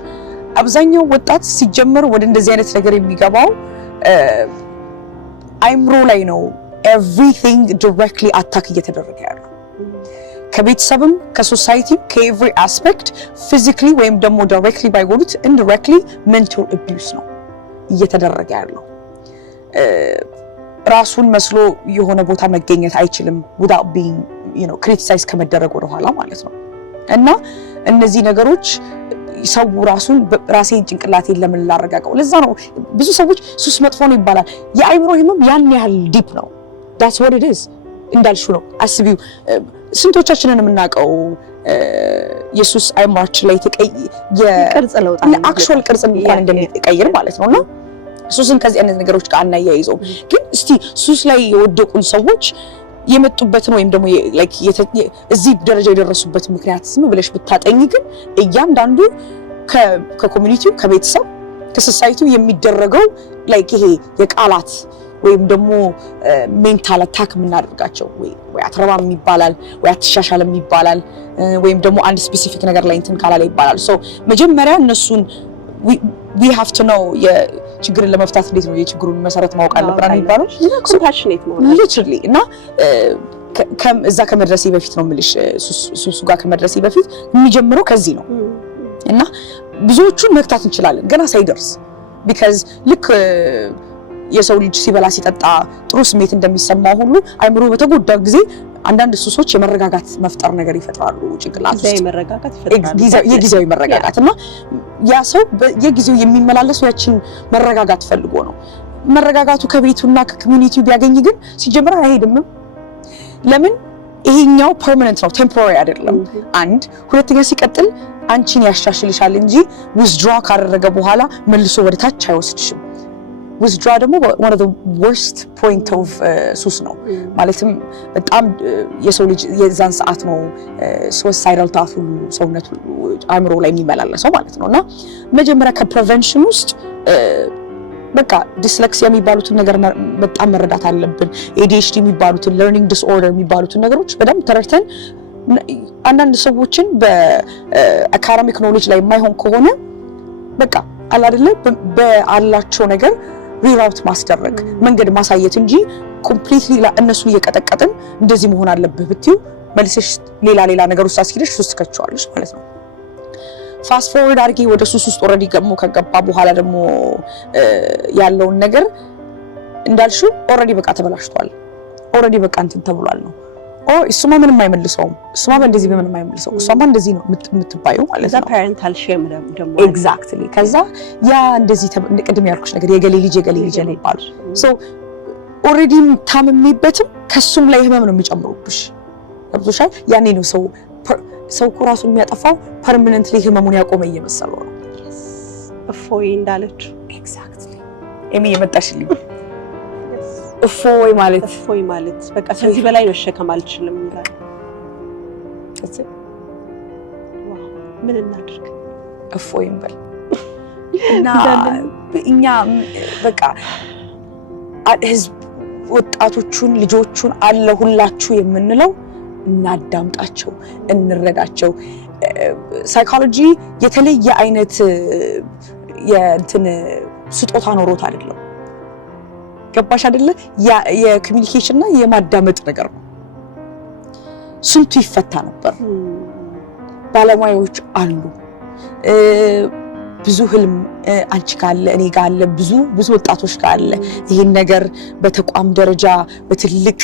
አብዛኛው ወጣት ሲጀመር ወደ እንደዚህ አይነት ነገር የሚገባው አይምሮ ላይ ነው everything directly attack እየተደረገ ያለው ከቤተሰብም ከሶሳይቲም ከኤቭሪ አስፔክት physically ወይም ደግሞ directly ባይጎሉት indirectly mental abuse ነው እየተደረገ ያለው ራሱን መስሎ የሆነ ቦታ መገኘት አይችልም without being criticize ከመደረግ ወደ ኋላ ማለት ነው እና እነዚህ ነገሮች ሰው ራሱን ራሴን ጭንቅላቴን ለምን ላረጋጋው ለዛ ነው ብዙ ሰዎች ሱስ መጥፎ ነው ይባላል የአይምሮ ህመም ያን ያህል ዲፕ ነው that's what it is እንዳልሽው ነው አስቢው ስንቶቻችንን የምናውቀው ኢየሱስ አይማርች ላይ ቅርጽ ለውጥ አክቹዋል ቅርጽ እንኳን እንደሚቀይር ማለት ነውና ሱስን ከዚህ አይነት ነገሮች ጋር አናያይዘው። ግን እስቲ ሱስ ላይ የወደቁን ሰዎች የመጡበትን ወይም ደግሞ ላይክ እዚህ ደረጃ የደረሱበት ምክንያት ዝም ብለሽ ብታጠኝ ግን እያንዳንዱ ከኮሚኒቲው ከቤተሰብ ከሶሳይቲው የሚደረገው ላይክ ይሄ የቃላት ወይም ደግሞ ሜንታል አታክ የምናደርጋቸው ወይ አትረባም ይባላል ወይ አትሻሻልም ይባላል ወይም ደግሞ አንድ ስፔሲፊክ ነገር ላይ እንትን ካላለ ይባላል። ሶ መጀመሪያ እነሱን we have to know የችግርን ለመፍታት እንዴት ነው የችግሩን መሰረት ማወቅ አለብን የሚባለው ኮምፓሽኔት ነው literally እና እዛ ከመድረሴ በፊት ነው የምልሽ ሱሱ ጋር ከመድረሴ በፊት የሚጀምረው ከዚህ ነው እና ብዙዎቹን መክታት እንችላለን ገና ሳይደርስ because ልክ የሰው ልጅ ሲበላ ሲጠጣ ጥሩ ስሜት እንደሚሰማው ሁሉ አይምሮ በተጎዳ ጊዜ አንዳንድ ሱሶች የመረጋጋት መፍጠር ነገር ይፈጥራሉ ጭንቅላት ውስጥ የመረጋጋት ይፈጥራሉ የጊዜያዊ መረጋጋት እና ያ ሰው የጊዜው የሚመላለስ ያችን መረጋጋት ፈልጎ ነው መረጋጋቱ ከቤቱና ከኮሚኒቲው ቢያገኝ ግን ሲጀምር አይሄድም ለምን ይሄኛው ፐርማነንት ነው ቴምፖራሪ አይደለም አንድ ሁለተኛ ሲቀጥል አንቺን ያሻሽልሻል እንጂ withdraw ካደረገ በኋላ መልሶ ወደ ታች አይወስድሽም withdraw ደግሞ one of the worst point of ሱስ ነው ማለትም በጣም የሰው ልጅ የዛን ሰዓት ነው suicidal thought ሁሉ ሰውነት ሁሉ አእምሮ ላይ የሚመላለሰው ማለት ነውና መጀመሪያ ከፕሪቨንሽን ውስጥ በቃ ዲስሌክሲያ የሚባሉትን ነገር በጣም መረዳት አለብን ADHD የሚባሉትን learning disorder የሚባሉትን ነገሮች በደንብ ተረድተን አንዳንድ ሰዎችን በአካዳሚክ ኖሌጅ ላይ የማይሆን ከሆነ በቃ አለ አይደለ በአላቸው ነገር ሪራውት ማስደረግ መንገድ ማሳየት እንጂ ኮምፕሊትሊ እነሱን እየቀጠቀጥን እንደዚህ መሆን አለብህ ብትዩ መልሰሽ ሌላ ነገር ውስጥ አስኪደሽ ሱስ ከቻለሽ ማለት ነው ፋስት ፎርወርድ አድርጊ ወደ ሱስ ውስጥ ኦሬዲ ገሞ ከገባ በኋላ ደግሞ ያለውን ነገር እንዳልሽው ኦሬዲ በቃ ተበላሽቷል ኦሬዲ በቃ እንትን ተብሏል ነው እሱማ ምንም አይመልሰውም እሱማ እንደዚህ በምንም አይመልሰው እሱማ እንደዚህ ነው የምትባየው ማለት ነው ፓረንታል ሼም ደግሞ ኤግዛክትሊ ከዛ ያ እንደዚህ ቅድም ያልኩሽ ነገር የገሌ ልጅ ይባላል ሶ ኦሬዲ ታምሜበትም ከሱም ላይ ህመም ነው የሚጨምሩብሽ ገብቶሻል ያኔ ነው ሰው ራሱን የሚያጠፋው ፐርማነንትሊ ህመሙን ያቆመ እየመሰለው ነው እፎይ እንዳለች ኤግዛክትሊ ኤሚ የመጣሽልኝ እፎይ ማለት በቃ ከዚህ በላይ መሸከም አልችልም ይላል ምን እናድርግ እፎይ እንበል እና እኛ በቃ ህዝብ ወጣቶቹን ልጆቹን አለ ሁላችሁ የምንለው እናዳምጣቸው እንረዳቸው ሳይኮሎጂ የተለየ አይነት የእንትን ስጦታ ኖሮት አይደለም ገባሽ አይደለ የኮሙኒኬሽን እና የማዳመጥ ነገር ነው ስንቱ ይፈታ ነበር ባለሙያዎች አሉ ብዙ ህልም አንቺ ካለ እኔ ጋር አለ ብዙ ወጣቶች ጋር አለ ይሄን ነገር በተቋም ደረጃ በትልቅ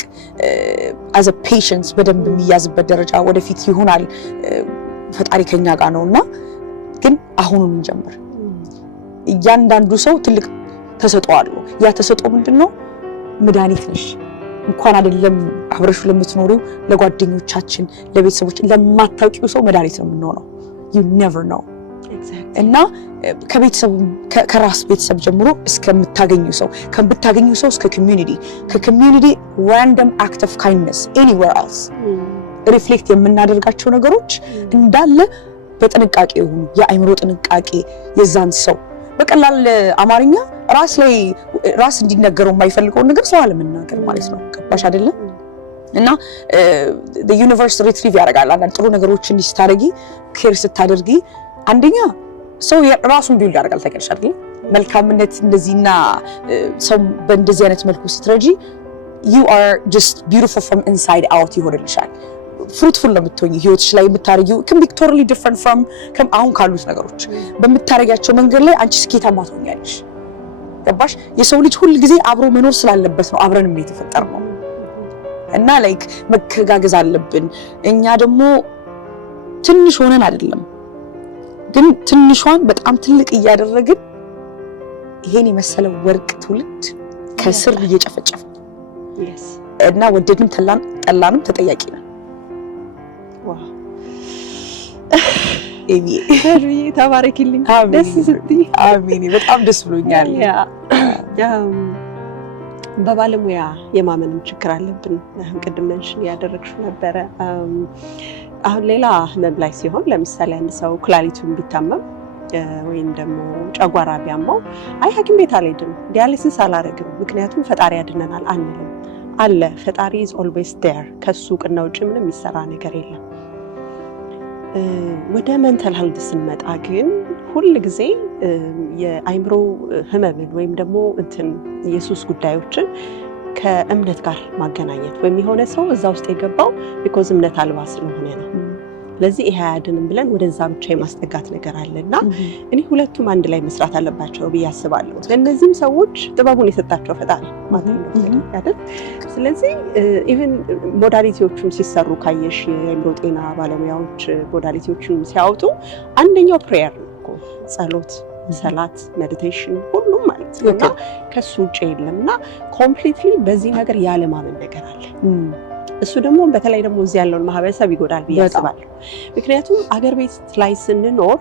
as a patient በደንብ የሚያዝበት ደረጃ ወደፊት ይሆናል ፈጣሪ ከኛ ጋር ነውና ግን አሁኑን እንጀምር እያንዳንዱ ሰው ትልቅ ተሰጥቷል ያ ተሰጥቶ ምንድነው መድኃኒት ነሽ እንኳን አይደለም አብረሹ ለምትኖሪው ለጓደኞቻችን ለቤተሰቦች ለማታውቂው ሰው መድኃኒት ነው የምንሆነው you never know እና ከቤተሰብ ከራስ ቤተሰብ ጀምሮ እስከምታገኙ ሰው እስከ ኮሚኒቲ random act of kindness anywhere else ሪፍሌክት የምናደርጋቸው ነገሮች እንዳለ በጥንቃቄ ይሁን የአይምሮ ጥንቃቄ የዛን ሰው በቀላል አማርኛ ራስ እንዲነገረው የማይፈልገው ነገር ሰው አለመናገር ማለት ነው ገባሽ አይደለ እና the universe retrieve ያደርጋል አንዳንድ ጥሩ ነገሮችን ስታደርጊ ኬር ስታደርጊ አንደኛ ሰው ራሱን ቢልድ ያደርጋል ታውቂያለሽ አይደል መልካምነት እንደዚህና ሰው በእንደዚህ አይነት መልኩ ስትረጂ you are just beautiful from inside out ይሆንልሻል fruitful ለምትሆኚ ህይወትሽ ላይ የምታረጊው can be totally different from አሁን ካሉት ነገሮች በምታረጊያቸው መንገድ ላይ አንቺ ስኬታማ ትሆኛለሽ ገባሽ የሰው ልጅ ሁሉ ጊዜ አብሮ መኖር ስላለበት ነው አብረንም የተፈጠርነው እና ላይክ መከጋገዝ አለብን እኛ ደግሞ ትንሽ ሆነን አይደለም ግን ትንሿን በጣም ትልቅ እያደረግን ይሄን የመሰለ ወርቅ ትውልድ ከስር እየጨፈጨፈ እና ወደድንም ጠላንም ተጠያቂ ነን ኤሚ ተባረኪልኝ። ደስ ስትይ አሜን። በጣም ደስ ብሎኛል። በባለሙያ የማመንም ችግር አለብን። ቅድም መንሽን ያደረግሽው ነበረ። አሁን ሌላ ህመም ላይ ሲሆን ለምሳሌ አንድ ሰው ኩላሊቱን ቢታመም ወይም ደግሞ ጨጓራ ቢያመው አይ ሐኪም ቤት አልሄድም፣ ዲያሊሲስ አላረግም፣ ምክንያቱም ፈጣሪ ያድነናል አንልም። አለ ፈጣሪ is always there። ከሱ ቅና ውጭ ምንም የሚሰራ ነገር የለም። ወደ ሜንታል ሄልዝ ስንመጣ ግን ሁል ጊዜ የአይምሮ ህመምን ወይም ደግሞ የሱስ ጉዳዮችን ከእምነት ጋር ማገናኘት ወይም የሆነ ሰው እዛ ውስጥ የገባው ቢኮዝ እምነት አልባ ስለሆነ ነው። ስለዚህ ይሄ አያድንም ብለን ወደዛ ብቻ የማስጠጋት ነገር አለና እኔ ሁለቱም አንድ ላይ መስራት አለባቸው ብዬ አስባለሁ። ለእነዚህም ሰዎች ጥበቡን የሰጣቸው ፈጣሪ ማለት ነው አይደል? ስለዚህ ኢቭን ሞዳሊቲዎቹም ሲሰሩ ካየሽ የአይምሮ ጤና ባለሙያዎች ሞዳሊቲዎቹን ሲያወጡ አንደኛው ፕሬየር ነው እኮ ጸሎት፣ ሰላት፣ ሜዲቴሽን ሁሉም ማለት ነው። እና ከሱ ውጭ የለምና ኮምፕሊትሊ በዚህ ነገር ያለማመን ነገር አለ። እሱ ደግሞ በተለይ ደግሞ እዚህ ያለውን ማህበረሰብ ይጎዳል ብዬ አስባለሁ። ምክንያቱም አገር ቤት ላይ ስንኖር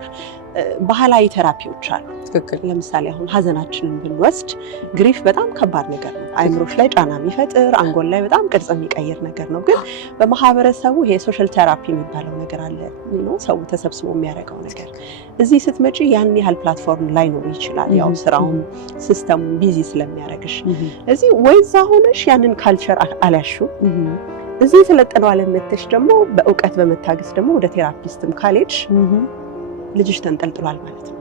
ባህላዊ ቴራፒዎች አሉ። ትክክል። ለምሳሌ አሁን ሀዘናችንን ብንወስድ ግሪፍ በጣም ከባድ ነገር ነው። አይምሮሽ ላይ ጫና የሚፈጥር አንጎል ላይ በጣም ቅርጽ የሚቀይር ነገር ነው። ግን በማህበረሰቡ ይሄ ሶሻል ቴራፒ የሚባለው ነገር አለ ነው፣ ሰው ተሰብስቦ የሚያደርገው ነገር። እዚህ ስትመጪ ያን ያህል ፕላትፎርም ላይኖር ይችላል። ያው ስራውን ሲስተሙን ቢዚ ስለሚያደርግሽ እዚህ ወይዛ ሆነሽ ያንን ካልቸር አላሹ እዚህ ስለጠነው አለመተሽ ደግሞ በእውቀት በመታገስ ደግሞ ወደ ቴራፒስትም ካሌጅ ልጅሽ ተንጠልጥሏል ማለት ነው።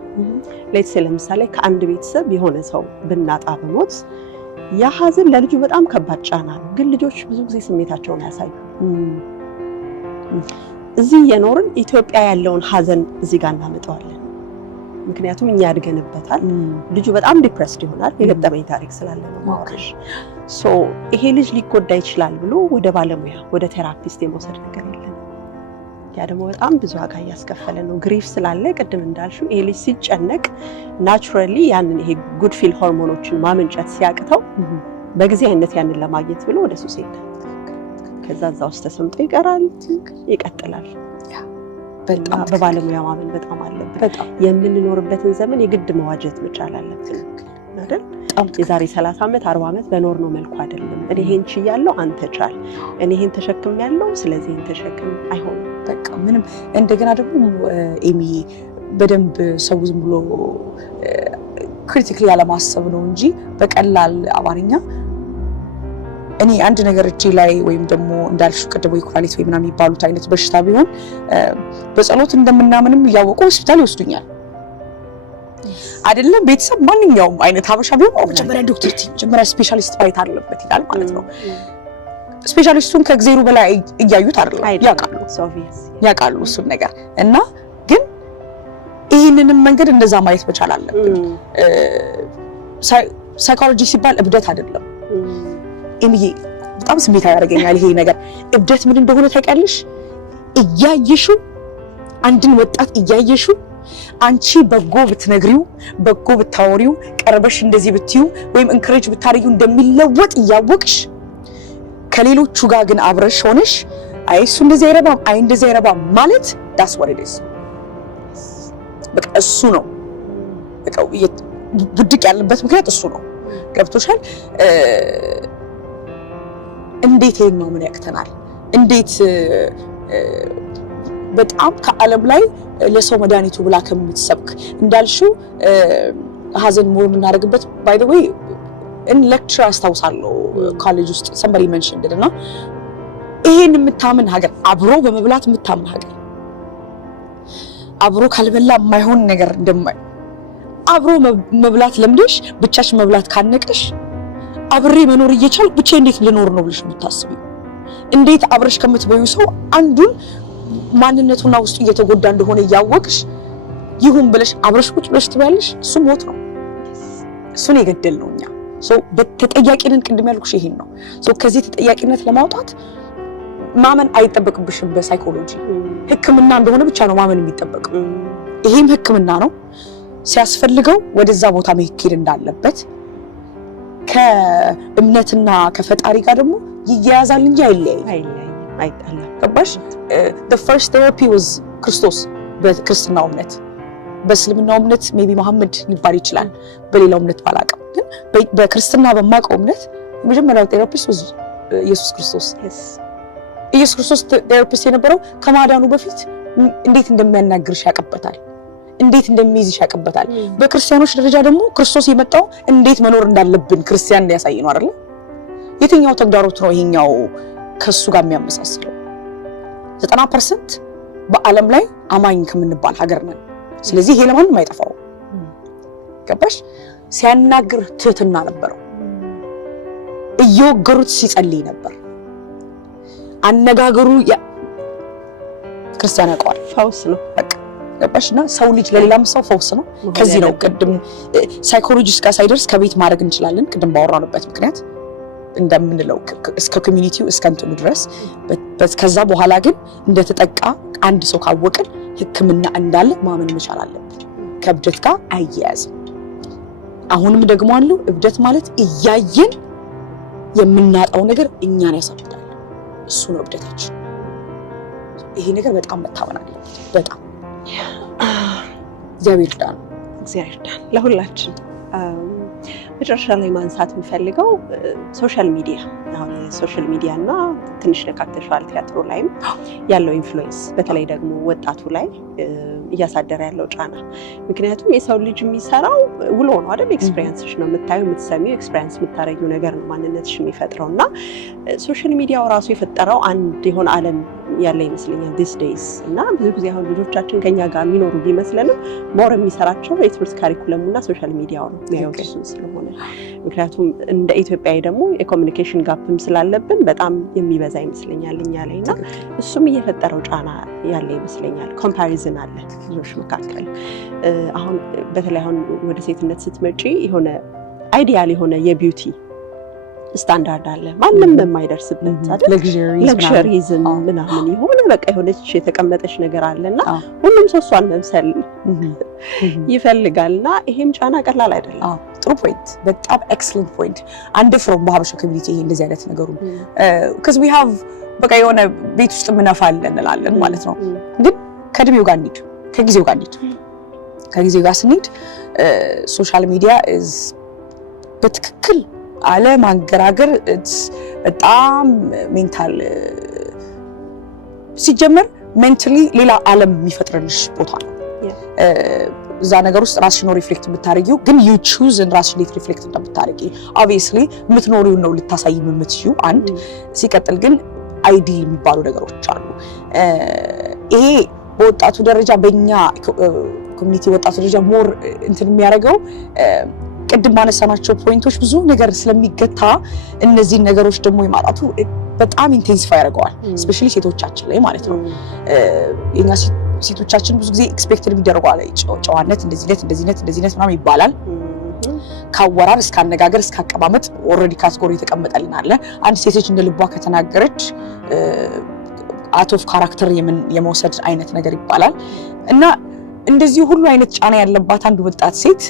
ለምሳሌ ከአንድ ቤተሰብ የሆነ ሰው ብናጣ በሞት ያ ሀዘን ለልጁ በጣም ከባድ ጫና ነው። ግን ልጆች ብዙ ጊዜ ስሜታቸውን ያሳዩ። እዚህ የኖርን ኢትዮጵያ ያለውን ሀዘን እዚህ ጋር እናመጣዋለን። ምክንያቱም እኛ ያድገንበታል። ልጁ በጣም ዲፕረስድ ይሆናል። የገጠመኝ ታሪክ ስላለ ነው ማውራሽ። ይሄ ልጅ ሊጎዳ ይችላል ብሎ ወደ ባለሙያ ወደ ቴራፒስት የመውሰድ ነገር የለም። ያ ደግሞ በጣም ብዙ ዋጋ እያስከፈለ ነው። ግሪፍ ስላለ ቅድም እንዳልሽው ይሄ ልጅ ሲጨነቅ ናቹራሊ ያንን ይሄ ጉድ ፊል ሆርሞኖችን ማመንጨት ሲያቅተው በጊዜ አይነት ያንን ለማግኘት ብሎ ወደ ሱስ ይሄዳል። ከዛ እዛ ውስጥ ተሰምጦ ይቀራል፣ ይቀጥላል። በጣም በባለሙያ ማመን በጣም አለበት። የምንኖርበትን ዘመን የግድ መዋጀት መቻል አለብን አይደል? የዛሬ 30 ዓመት 40 ዓመት በኖር ነው መልኩ አይደለም። እኔ ይሄን ችያለሁ አንተ ቻል፣ እኔ ይሄን ተሸክሜያለሁ ስለዚህ ይሄን ተሸክም አይሆንም። በቃ ምንም እንደገና ደግሞ ኤሚ በደንብ ሰው ዝም ብሎ ክሪቲካሊ ያለማሰብ ነው እንጂ በቀላል አማርኛ እኔ አንድ ነገር እጄ ላይ ወይም ደግሞ እንዳልሽው ቅድም ኩላሊት ወይ ምናምን የሚባሉት አይነት በሽታ ቢሆን በጸሎት እንደምናምንም እያወቁ ሆስፒታል ይወስዱኛል አይደለም። ቤተሰብ ማንኛውም አይነት ሀበሻ ቢሆን መጀመሪያ ዶክተር መጀመሪያ ስፔሻሊስት ማየት አለበት ይላል ማለት ነው። ስፔሻሊስቱን ከእግዜሩ በላይ እያዩት አይደለም ያውቃሉ እሱን ነገር እና ግን ይህንንም መንገድ እንደዛ ማየት መቻል አለብን። ሳይኮሎጂ ሲባል እብደት አይደለም። ኤሚዬ በጣም ስሜታዊ ያደርገኛል ይሄ ነገር። እብደት ምን እንደሆነ ታውቂያለሽ? እያየሽው አንድን ወጣት እያየሽው አንቺ በጎ ብትነግሪው በጎ ብታወሪው ቀርበሽ እንደዚህ ብትዩ ወይም እንክሬጅ ብታረጊው እንደሚለወጥ እያወቅሽ ከሌሎቹ ጋር ግን አብረሽ ሆነሽ አይ እሱ እንደዚህ አይረባም አይ እንደዚህ አይረባም ማለት that's what it is። በቃ እሱ ነው በቃ ውድቅ ያለበት ምክንያት እሱ ነው። ገብቶሻል? እንዴት ነው ምን ያክተናል? እንዴት በጣም ከዓለም ላይ ለሰው መድኃኒቱ ብላ ከምትሰብክ እንዳልሽው ሀዘን ሞር የምናደርግበት by the way in lecture አስታውሳለሁ ኮሌጅ ውስጥ somebody mentioned እና ይሄን የምታምን ሀገር አብሮ በመብላት የምታምን ሀገር አብሮ ካልበላ የማይሆን ነገር እንደማይ አብሮ መብላት ለምደሽ ብቻሽ መብላት ካነቀሽ አብሬ መኖር እየቻል ብቻ እንዴት ልኖር ነው ብለሽ የምታስቢው? እንዴት አብረሽ ከምትበዩ ሰው አንዱን ማንነቱና ውስጡ እየተጎዳ እንደሆነ ያወቅሽ ይሁን ብለሽ አብረሽ ቁጭ ብለሽ ትበያለሽ? እሱ ሞት ነው። እሱን የገደል ነው እኛ በተጠያቂነን ቅድም ያልኩሽ ይሄን ነው። ከዚህ ተጠያቂነት ለማውጣት ማመን አይጠበቅብሽም። በሳይኮሎጂ ሕክምና እንደሆነ ብቻ ነው ማመን የሚጠበቀው። ይሄም ሕክምና ነው። ሲያስፈልገው ወደዛ ቦታ መሄድ እንዳለበት ከእምነትና ከፈጣሪ ጋር ደግሞ ይያያዛል እንጂ አይለያይም። አይጣላም። ገባሽ? the first therapy was ክርስቶስ በክርስትናው እምነት። በእስልምናው እምነት ሜቢ መሐመድ ሊባል ይችላል፣ በሌላው እምነት ባላውቅም፣ ግን በክርስትና በማውቀው እምነት የመጀመሪያው ቴራፒስት was ኢየሱስ ክርስቶስ። ኢየሱስ ክርስቶስ ቴራፒስት የነበረው ከማዳኑ በፊት እንዴት እንደሚያናግርሽ ያውቅበታል፣ እንዴት እንደሚይዝሽ ያውቅበታል። በክርስቲያኖች ደረጃ ደግሞ ክርስቶስ የመጣው እንዴት መኖር እንዳለብን ክርስቲያን ሊያሳይ ነው አይደል? የትኛው ተግዳሮት ነው ይሄኛው ከሱ ጋር የሚያመሳስለው? 90% በዓለም ላይ አማኝ ከምንባል ሀገር ነን። ስለዚህ ይሄ ለማንም አይጠፋው። ገባሽ? ሲያናግር ትህትና ነበረው። እየወገሩት ሲጸልይ ነበር። አነጋገሩ ክርስቲያን ያውቀዋል። ፈውስ ነው በቃ ገባሽና ሰው ልጅ ለሌላም ሰው ፈውስ ነው። ከዚህ ነው ቅድም ሳይኮሎጂስት ጋር ሳይደርስ ከቤት ማድረግ እንችላለን። ቅድም ባወራንበት ምክንያት እንደምንለው እስከ ኮሚኒቲው እስከ እንትኑ ድረስ ከዛ በኋላ ግን እንደተጠቃ አንድ ሰው ካወቅን ሕክምና እንዳለ ማመን መቻል አለብን። ከእብደት ጋር አያያዝም። አሁንም ደግሞ አለው እብደት ማለት እያየን የምናጣው ነገር እኛን ያሳብዳል። እሱ ነው እብደታችን። ይሄ ነገር በጣም መታመን አለበት። በጣም እግዚአብሔር ይርዳን፣ እግዚአብሔር ይርዳን ለሁላችን። መጨረሻ ላይ ማንሳት የምፈልገው ሶሻል ሚዲያ፣ አሁን ሶሻል ሚዲያ እና ትንሽ ነካክተሻል ቲያትሩ ላይም ያለው ኢንፍሉዌንስ፣ በተለይ ደግሞ ወጣቱ ላይ እያሳደረ ያለው ጫና። ምክንያቱም የሰው ልጅ የሚሰራው ውሎ ነው አይደል? ኤክስፒሪየንስሽ ነው የምታዩ፣ የምትሰሚው፣ ኤክስፒሪየንስ የምታረጊው ነገር ነው ማንነትሽ የሚፈጥረው። እና ሶሻል ሚዲያው ራሱ የፈጠረው አንድ የሆነ ዓለም ያለ ይመስለኛል ዲስ ዴይስ። እና ብዙ ጊዜ አሁን ልጆቻችን ከኛ ጋር የሚኖሩ ቢመስለንም ሞር የሚሰራቸው የትምህርት ካሪኩለሙ እና ሶሻል ሚዲያው ነው የሚያዩት እሱን ስለሆነ። ምክንያቱም እንደ ኢትዮጵያዊ ደግሞ የኮሚኒኬሽን ጋፕም ስላለብን በጣም የሚበዛ ይመስለኛል እኛ ላይ እና እሱም እየፈጠረው ጫና ያለ ይመስለኛል። ኮምፓሪዝን አለ ልጆች መካከል። አሁን በተለይ አሁን ወደ ሴትነት ስትመጪ የሆነ አይዲያል የሆነ የቢዩቲ ስታንዳርድ አለ ማንም የማይደርስበት አይደል? ለግዠሪዝም ምናምን የሆነ በቃ የሆነች የተቀመጠች ነገር አለና ሁሉም ሰው እሷን መምሰል ይፈልጋልና ይሄም ጫና ቀላል አይደለም። ጥሩ ፖይንት፣ በጣም ኤክሰለንት ፖይንት። አንድ ፍሮም በሀበሻ ኮሚኒቲ ይሄ እንደዚህ አይነት ነገሩ because we have በቃ የሆነ ቤት ውስጥ ምናፋለን እንላለን ማለት ነው። ግን ከእድሜው ጋር እንሂድ፣ ከጊዜው ጋር እንሂድ። ከጊዜው ጋር ስንሄድ ሶሻል ሚዲያ በትክክል አለማንገራገር በጣም ሜንታል ሲጀመር ሜንታሊ ሌላ ዓለም የሚፈጥርልሽ ቦታ ነው። እዛ ነገር ውስጥ ራስሽን ነው ሪፍሌክት የምታደርጊው፣ ግን you choose ራስሽን እንዴት ሪፍሌክት እንደምታደርጊ obviously የምትኖሪው ነው ልታሳይም የምትችይው አንድ። ሲቀጥል ግን አይዲል የሚባሉ ነገሮች አሉ። ይሄ በወጣቱ ደረጃ በእኛ ኮሚኒቲ ወጣቱ ደረጃ ሞር እንትን የሚያደርገው ቅድም ማነሳናቸው ፖይንቶች ብዙ ነገር ስለሚገታ እነዚህን ነገሮች ደግሞ የማጣቱ በጣም ኢንቴንሲፋይ ያደርገዋል። ስፔሻሊ ሴቶቻችን ላይ ማለት ነው። የኛ ሴቶቻችን ብዙ ጊዜ ኤክስፔክትድ የሚደረገው ጨዋነት፣ እንደዚህነት ምናምን ይባላል። ካወራር እስከ አነጋገር እስከ አቀማመጥ ኦልሬዲ ካቴጎሪ የተቀመጠልን አለ። አንድ ሴት ልጅ እንደ ልቧ ከተናገረች አውት ኦፍ ካራክተር የመውሰድ አይነት ነገር ይባላል እና እንደዚህ ሁሉ አይነት ጫና ያለባት አንድ ወጣት ሴት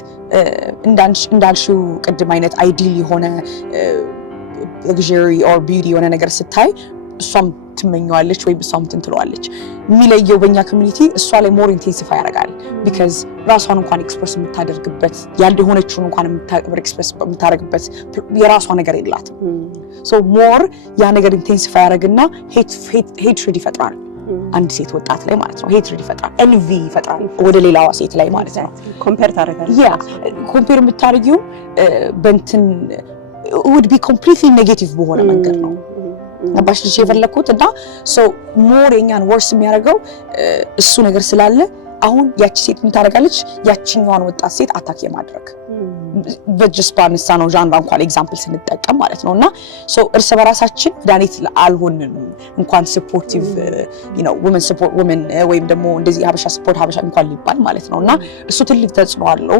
እንዳልሽው ቅድም አይነት አይዲል የሆነ luxury or beauty የሆነ ነገር ስታይ እሷም ትመኘዋለች ወይም እሷም ትንትለዋለች። የሚለየው በእኛ ኮሚኒቲ እሷ ላይ ሞር ኢንቴንሲፋይ ያደርጋል። ቢካዝ ራሷን እንኳን ኤክስፕረስ የምታደርግበት ያልሆነችውን እንኳን ኤክስፕረስ የምታደርግበት የራሷ ነገር የላትም። ሶ ሞር ያ ነገር ኢንቴንሲፋይ ያደርግና ሄትሬድ ይፈጥራል አንድ ሴት ወጣት ላይ ማለት ነው። ሄትሬድ ይፈጥራል፣ ኤንቪ ይፈጥራል ወደ ሌላዋ ሴት ላይ ማለት ነው። ኮምፔር ታደርጋለች። ያ ኮምፔር የምታደርጊው በእንትን would be completely negative በሆነ መንገድ ነው ነባሽ ልጅ የፈለኩት እና ሶ ሞር የኛን ወርስ የሚያደርገው እሱ ነገር ስላለ አሁን ያቺ ሴት ምን ታደርጋለች? ያቺኛዋን ወጣት ሴት አታክ የማድረግ በጀስ ባንሳ ነው ዣንራ እንኳን ኤግዛምፕል ስንጠቀም ማለት ነውና ሶ እርስ በራሳችን ዳኔት አልሆንም እንኳን ሰፖርቲቭ women support women ወይም ደግሞ እንደዚህ ሀበሻ ሰፖርት ሀበሻ እንኳን ሊባል ማለት ነውና እሱ ትልቅ ተጽዕኖ አለው።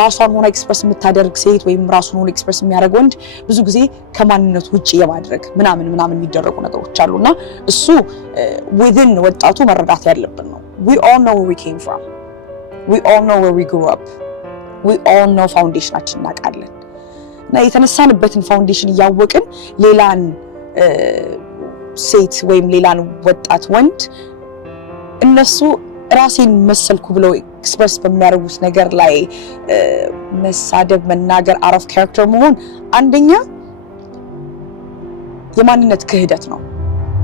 ራሷን ሆና ኤክስፕረስ የምታደርግ ሴት ወይም ራሱን ሆና ኤክስፕረስ የሚያደርግ ወንድ ብዙ ጊዜ ከማንነቱ ውጪ የማድረግ ምናምን የሚደረጉ ነገሮች አሉና እሱ within ወጣቱ መረዳት ያለብን ነው። We all know where we came from. We all know where we grew up. We all know ፋውንዴሽናችን እናውቃለን እና የተነሳንበትን ፋውንዴሽን እያወቅን ሌላን ሴት ወይም ሌላን ወጣት ወንድ እነሱ ራሴን መሰልኩ ብለው ኤክስፕረስ በሚያደርጉት ነገር ላይ መሳደብ መናገር out of character መሆን አንደኛ የማንነት ክህደት ነው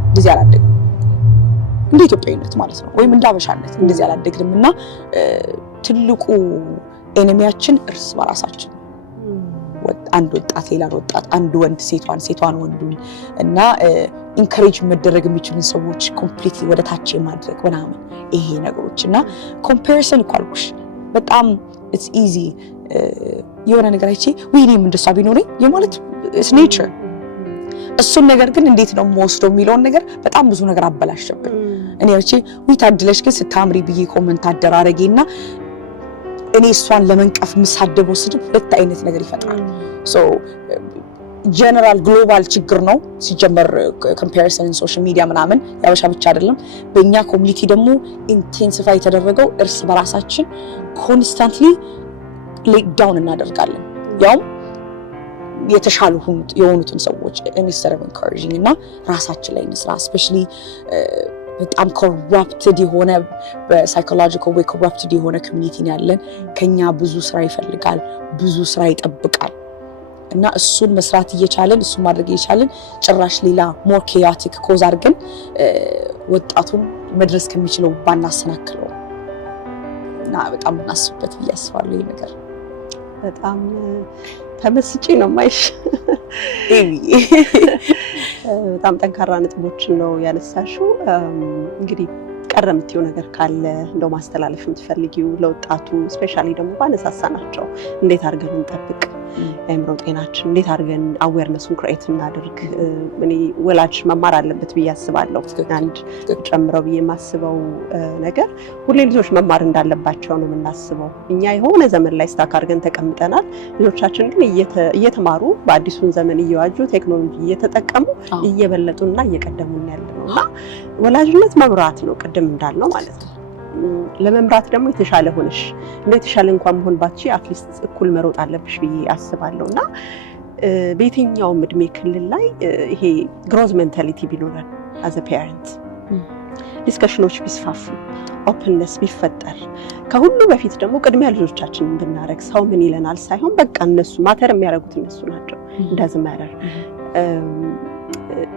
እንደዚህ አላደግም እንደ ኢትዮጵያዊነት ማለት ነው ወይም እንደ አበሻነት እንደዚህ አላደግምና ትልቁ ኤኒሚያችን እርስ በራሳችን አንድ ወጣት ሌላ ወጣት አንድ ወንድ ሴቷን ወንዱን እና ኢንካሬጅ መደረግ የሚችሉ ሰዎች ኮምፕሊትሊ ወደ ታች ማድረግ ወናምን ይሄ ነገሮችና ኮምፓሪሰን ኳልኩሽ በጣም ኢትስ ኢዚ የሆነ ነገር አይቼ ወይኔም እንደሷ ቢኖርኝ የማለት ኢትስ ኔቸር እሱን ነገር ግን እንዴት ነው የምወስደው የሚለውን ነገር በጣም ብዙ ነገር አበላሽብኝ እኔ እቺ ታድለሽ ግን ስታምሪ ብዬ ኮሜንት አደራረጌና እኔ እሷን ለመንቀፍ ምሳደበው ስድብ ሁለት አይነት ነገር ይፈጥራል ሶ ጀነራል ግሎባል ችግር ነው ሲጀመር ኮምፓሪሰን ሶሻል ሚዲያ ምናምን ያበሻ ብቻ አይደለም በእኛ ኮሚኒቲ ደግሞ ኢንቴንሲፋይ ተደረገው እርስ በራሳችን ኮንስታንትሊ ሌት ዳውን እናደርጋለን ያው የተሻሉ የሆኑትን ሰዎች ኢንስቴድ ኦፍ ኢንካሬጂንግ እና ራሳችን ላይ እንስራ ስፔሻሊ በጣም ኮራፕትድ የሆነ በሳይኮሎጂካል ወይ ኮራፕትድ የሆነ ኮሚኒቲ ያለን ከኛ ብዙ ስራ ይፈልጋል ብዙ ስራ ይጠብቃል እና እሱን መስራት እየቻለን እሱን ማድረግ እየቻለን ጭራሽ ሌላ ሞር ኬያቲክ ኮዝ አድርገን ወጣቱን መድረስ ከሚችለው ባናሰናክለው እና በጣም እናስብበት ብያስባለሁ ይሄ ነገር በጣም ተመስጪ ነው ማይሽ በጣም ጠንካራ ነጥቦችን ነው ያነሳሽው እንግዲህ ቀረምትዩ ነገር ካለ እንደው ማስተላለፍ የምትፈልጊው ለወጣቱ ስፔሻሊ ደግሞ ባነሳሳናቸው እንዴት አድርገን እንጠብቅ የአእምሮ ጤናችን እንዴት አድርገን አዌርነሱን ክሬት እናድርግ እኔ ወላጅ መማር አለበት ብዬ አስባለሁ አንድ ጨምረው ብዬ ማስበው ነገር ሁሌ ልጆች መማር እንዳለባቸው ነው የምናስበው እኛ የሆነ ዘመን ላይ ስታክ አድርገን ተቀምጠናል ልጆቻችን ግን እየተማሩ በአዲሱን ዘመን እየዋጁ ቴክኖሎጂ እየተጠቀሙ እየበለጡና እየቀደሙን ያለነውና ወላጅነት መብራት ነው ቅድም እንዳልነው ማለት ነው ለመምራት ደግሞ የተሻለ ሆነሽ እንደ የተሻለ እንኳን መሆን ባትቺ አትሊስት እኩል መሮጥ አለብሽ ብዬ አስባለሁና በየትኛውም እድሜ ክልል ላይ ይሄ ግሮዝ ሜንታሊቲ ቢኖረን as a parent ዲስከሽኖች ቢስፋፉ ኦፕንነስ ቢፈጠር ከሁሉ በፊት ደግሞ ቅድሚያ ልጆቻችንን ብናረግ ሰው ምን ይለናል ሳይሆን በቃ እነሱ ማተር የሚያደርጉት እነሱ ናቸው እንደዚህ ማተር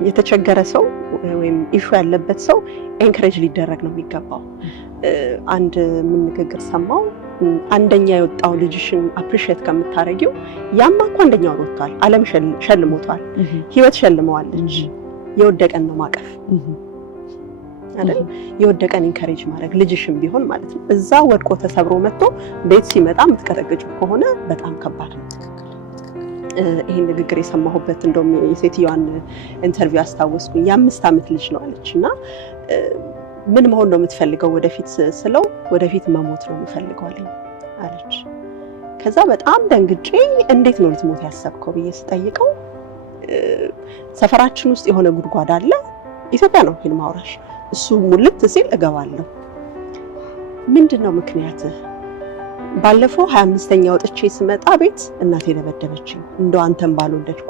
የተቸገረ ሰው ወይም ኢሹ ያለበት ሰው ኤንከሬጅ ሊደረግ ነው የሚገባው አንድ ምን ንግግር ሰማው አንደኛ የወጣው ልጅሽን አፕሪሺየት ከምታረጊው ያማ እኮ አንደኛው ወጥቷል ዓለም ሸልሞታል ህይወት ሸልመዋለች የወደቀን ነው ማቀፍ አይደል የወደቀን ኢንከሬጅ ማድረግ ልጅሽም ቢሆን ማለት ነው እዛ ወድቆ ተሰብሮ መጥቶ ቤት ሲመጣ ምትቀጠቅጩ ከሆነ በጣም ከባድ ነው ይሄን ንግግር የሰማሁበት እንደውም የሴትዮዋን ኢንተርቪው አስታወስኩኝ የ5 ዓመት ልጅ ነው አለችና ምን መሆን ነው የምትፈልገው ወደፊት ስለው ወደፊት መሞት ነው የምፈልገው አለች ከዛ በጣም ደንግጬ እንዴት ነው ልትሞት ያሰብከው ብዬ ስጠይቀው ሰፈራችን ውስጥ የሆነ ጉድጓድ አለ ኢትዮጵያ ነው ፊልም አውራሽ እሱ ሙልት ሲል እገባለሁ ምንድነው ምክንያትህ ባለፈው 25ኛ ወጥቼ ስመጣ ቤት እናቴ ደበደበችኝ እንደው አንተን ባልወደድኩ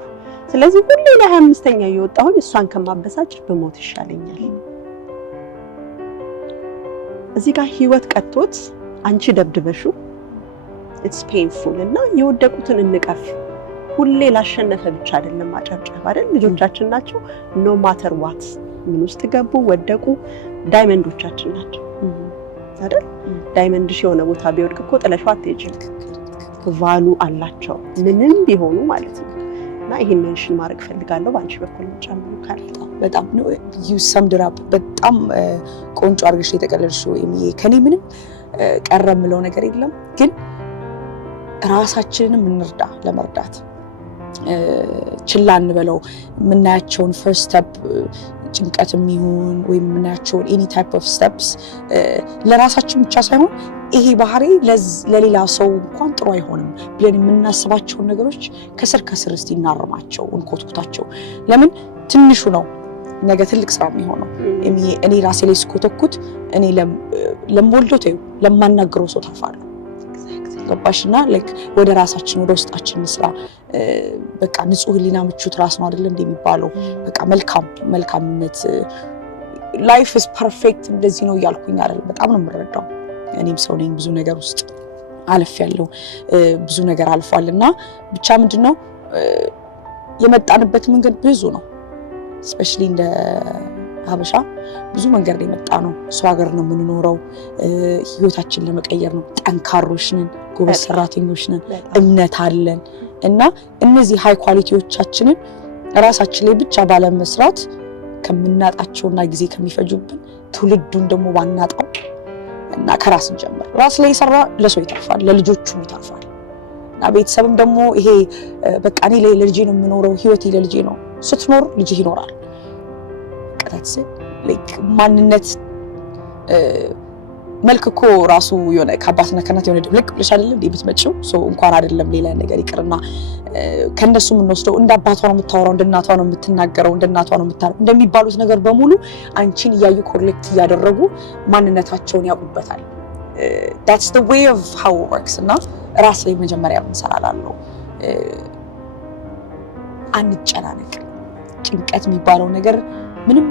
ስለዚህ ሁሌ ለ25ኛ እየወጣሁኝ እሷን ከማበሳጭ በሞት ይሻለኛል እዚህ ጋር ህይወት ቀጥቶት አንቺ ደብድበሹ it's painful እና የወደቁትን እንቀፍ ሁሌ ላሸነፈ ብቻ አይደለም ማጨብጨብ አይደል ልጆቻችን ናቸው no matter what ምን ውስጥ ገቡ ወደቁ ዳይመንዶቻችን ናቸው አይደል ዳይመንድ የሆነ ቦታ ቢወድቅ እኮ ጥለሻው አትሄጂም ቫሉ አላቸው ምንም ቢሆኑ ማለት ነው እና ይሄን ሜንሽን ማድረግ ፈልጋለሁ ባንቺ በኩል ጨምሩ ካለ በጣም ነው you summed it up በጣም ቆንጆ አድርገሽ የተቀለልሽው ከኔ ምንም ቀረምለው ነገር የለም ግን ራሳችንንም እንርዳ ለመርዳት ችላ እንበለው ምናያቸውን first step ጭንቀትም ይሁን ወይ ምናያቸውን any type of steps ለራሳችን ብቻ ሳይሆን ይሄ ባህሪ ለሌላ ሰው እንኳን ጥሩ አይሆንም ብለን የምናስባቸው ነገሮች ከስር እስቲ እናርማቸው እንኮትኩታቸው ለምን ትንሹ ነው ነገ ትልቅ ስራ የሚሆነው እኔ ራሴ ላይ ስኮተኩት እኔ ለምወልደው ተዩ ለማናገረው ሰው ታፋለሁ ገባሽና ላይክ ወደ ራሳችን ወደ ውስጣችን ስራ በቃ ንጹህ ህሊና ምቹት ራስ ነው አይደል እንደሚባለው በቃ መልካምነት ላይፍ ኢዝ ፐርፌክት እንደዚህ ነው ያልኩኝ አይደል በጣም ነው የምረዳው እኔም ሰው ነኝ ብዙ ነገር ውስጥ አልፍ ያለው ብዙ ነገር አልፏልና ብቻ ምንድነው የመጣንበት መንገድ ብዙ ነው ስፔሻሊ እንደ ሀበሻ ብዙ መንገድ ላይ መጣ ነው ሰው ሀገር ነው የምንኖረው ህይወታችን ለመቀየር ነው ጠንካሮች ነን ጎበዝ ሰራተኞች ነን እምነት አለን እና እነዚህ ሃይ ኳሊቲዎቻችንን ራሳችን ላይ ብቻ ባለመስራት ከምናጣቸውና ጊዜ ከሚፈጁብን ትውልዱን ደግሞ ባናጣው እና ከራስ እንጀምር ራስ ላይ ሰራ ለሰው ይተርፋል ለልጆቹም ይተርፋል እና ቤተሰብም ደግሞ ይሄ በቃ እኔ ለልጄ ነው የምኖረው ህይወቴ ለልጄ ነው ስትኖር ልጅ ይኖራል ቀጣትስ ላይክ ማንነት መልክኮ ራሱ የሆነ ከአባትና ከእናት የሆነ ድብልቅ ብለሽ አይደል እንዴ ብትመጪው ሶ እንኳን አይደለም ሌላ ነገር ይቅርና ከነሱ ምን ወስደው እንደ አባቷ ነው የምታወራው እንደ እናቷ ነው የምትናገረው እንደ እናቷ ነው የምታረው እንደሚባሉት ነገር በሙሉ አንቺን ያዩ ኮሌክት ያደረጉ ማንነታቸውን ያውቁበታል that's the way of how it works እና ራስ ላይ መጀመሪያ እንሰራላለው አንጨናነቅ ጭንቀት የሚባለው ነገር ምንም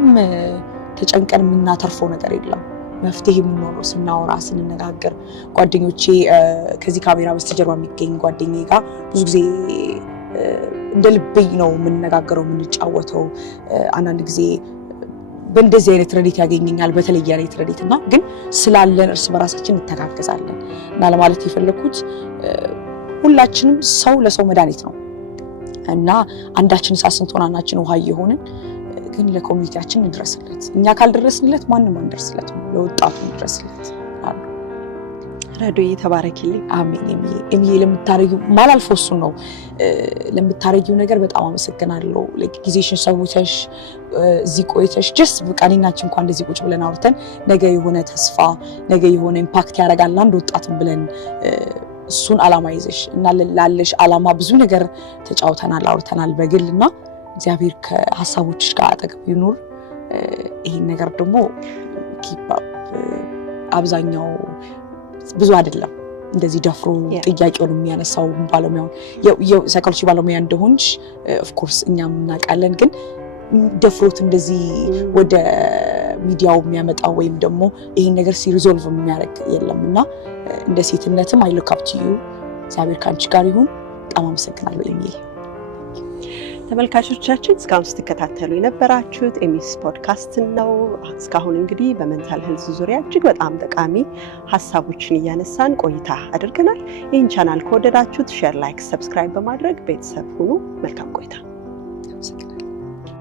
ተጨንቀን የምናተርፈው ነገር የለም መፍትሄ የምንሆነው ስናወራ ስንነጋገር ጓደኞቼ ከዚህ ካሜራ በስተጀርባ የሚገኝ ጓደኛዬ ጋር ብዙ ጊዜ እንደ ልብይ ነው የምንነጋገረው የምንጫወተው አንዳንድ ጊዜ በእንደዚህ አይነት ረዲት ያገኘኛል በተለየ አይነት ረዲት እና ግን ስላለን እርስ በራሳችን እንተጋገዛለን እና ለማለት የፈለኩት ሁላችንም ሰው ለሰው መድኃኒት ነው እና አንዳችን ሳስንቶና አንዳችን ውሃ እየሆንን ግን ለኮሚኒቲያችን እንድረስለት እኛ ካልደረስንለት ማንንም አንደርስለት ለወጣቱ እንድረስለት አሉ ረዱይ ተባረኪልኝ አሜን እሚዬ ለምታረጊው ማላልፎሱ ነው ለምታረጊው ነገር በጣም አመሰግናለሁ ለጊዜሽን ሰውተሽ እዚህ ቆይተሽ just በቃኒናችን እንኳን እንደዚህ ቁጭ ብለን አውርተን ነገ የሆነ ተስፋ ነገ የሆነ ኢምፓክት ያደርጋል አንድ ወጣትን ብለን እሱን አላማ ይዘሽ እና ላለሽ አላማ ብዙ ነገር ተጫውተናል አውርተናል በግልና እግዚአብሔር ከሐሳቦችሽ ጋር አጠገብ ይኑር ይሄን ነገር ደግሞ አብዛኛው ብዙ አይደለም እንደዚህ ደፍሮ ጥያቄውን የሚያነሳው ባለሙያው የሳይኮሎጂ ባለሙያ እንደሆንሽ ኦፍ ኮርስ እኛም እናውቃለን ግን ደፍሮት እንደዚህ ወደ ሚዲያው የሚያመጣው ወይም ደግሞ ይሄን ነገር ሲሪዞልቭ የሚያደርግ የለምና እንደ ሴትነትም I look up to you እግዚአብሔር ካንቺ ጋር ይሁን በጣም አመሰግናለሁ ኤሚል ተመልካቾቻችን እስካሁን ስትከታተሉ የነበራችሁት ኤሚስ ፖድካስት ነው እስካሁን እንግዲህ በሜንታል ሄልዝ ዙሪያ እጅግ በጣም ጠቃሚ ሐሳቦችን እያነሳን ቆይታ አድርገናል ይህን ቻናል ከወደዳችሁት ሼር ላይክ ሰብስክራይብ በማድረግ ቤተሰብ ሁኑ መልካም ቆይታ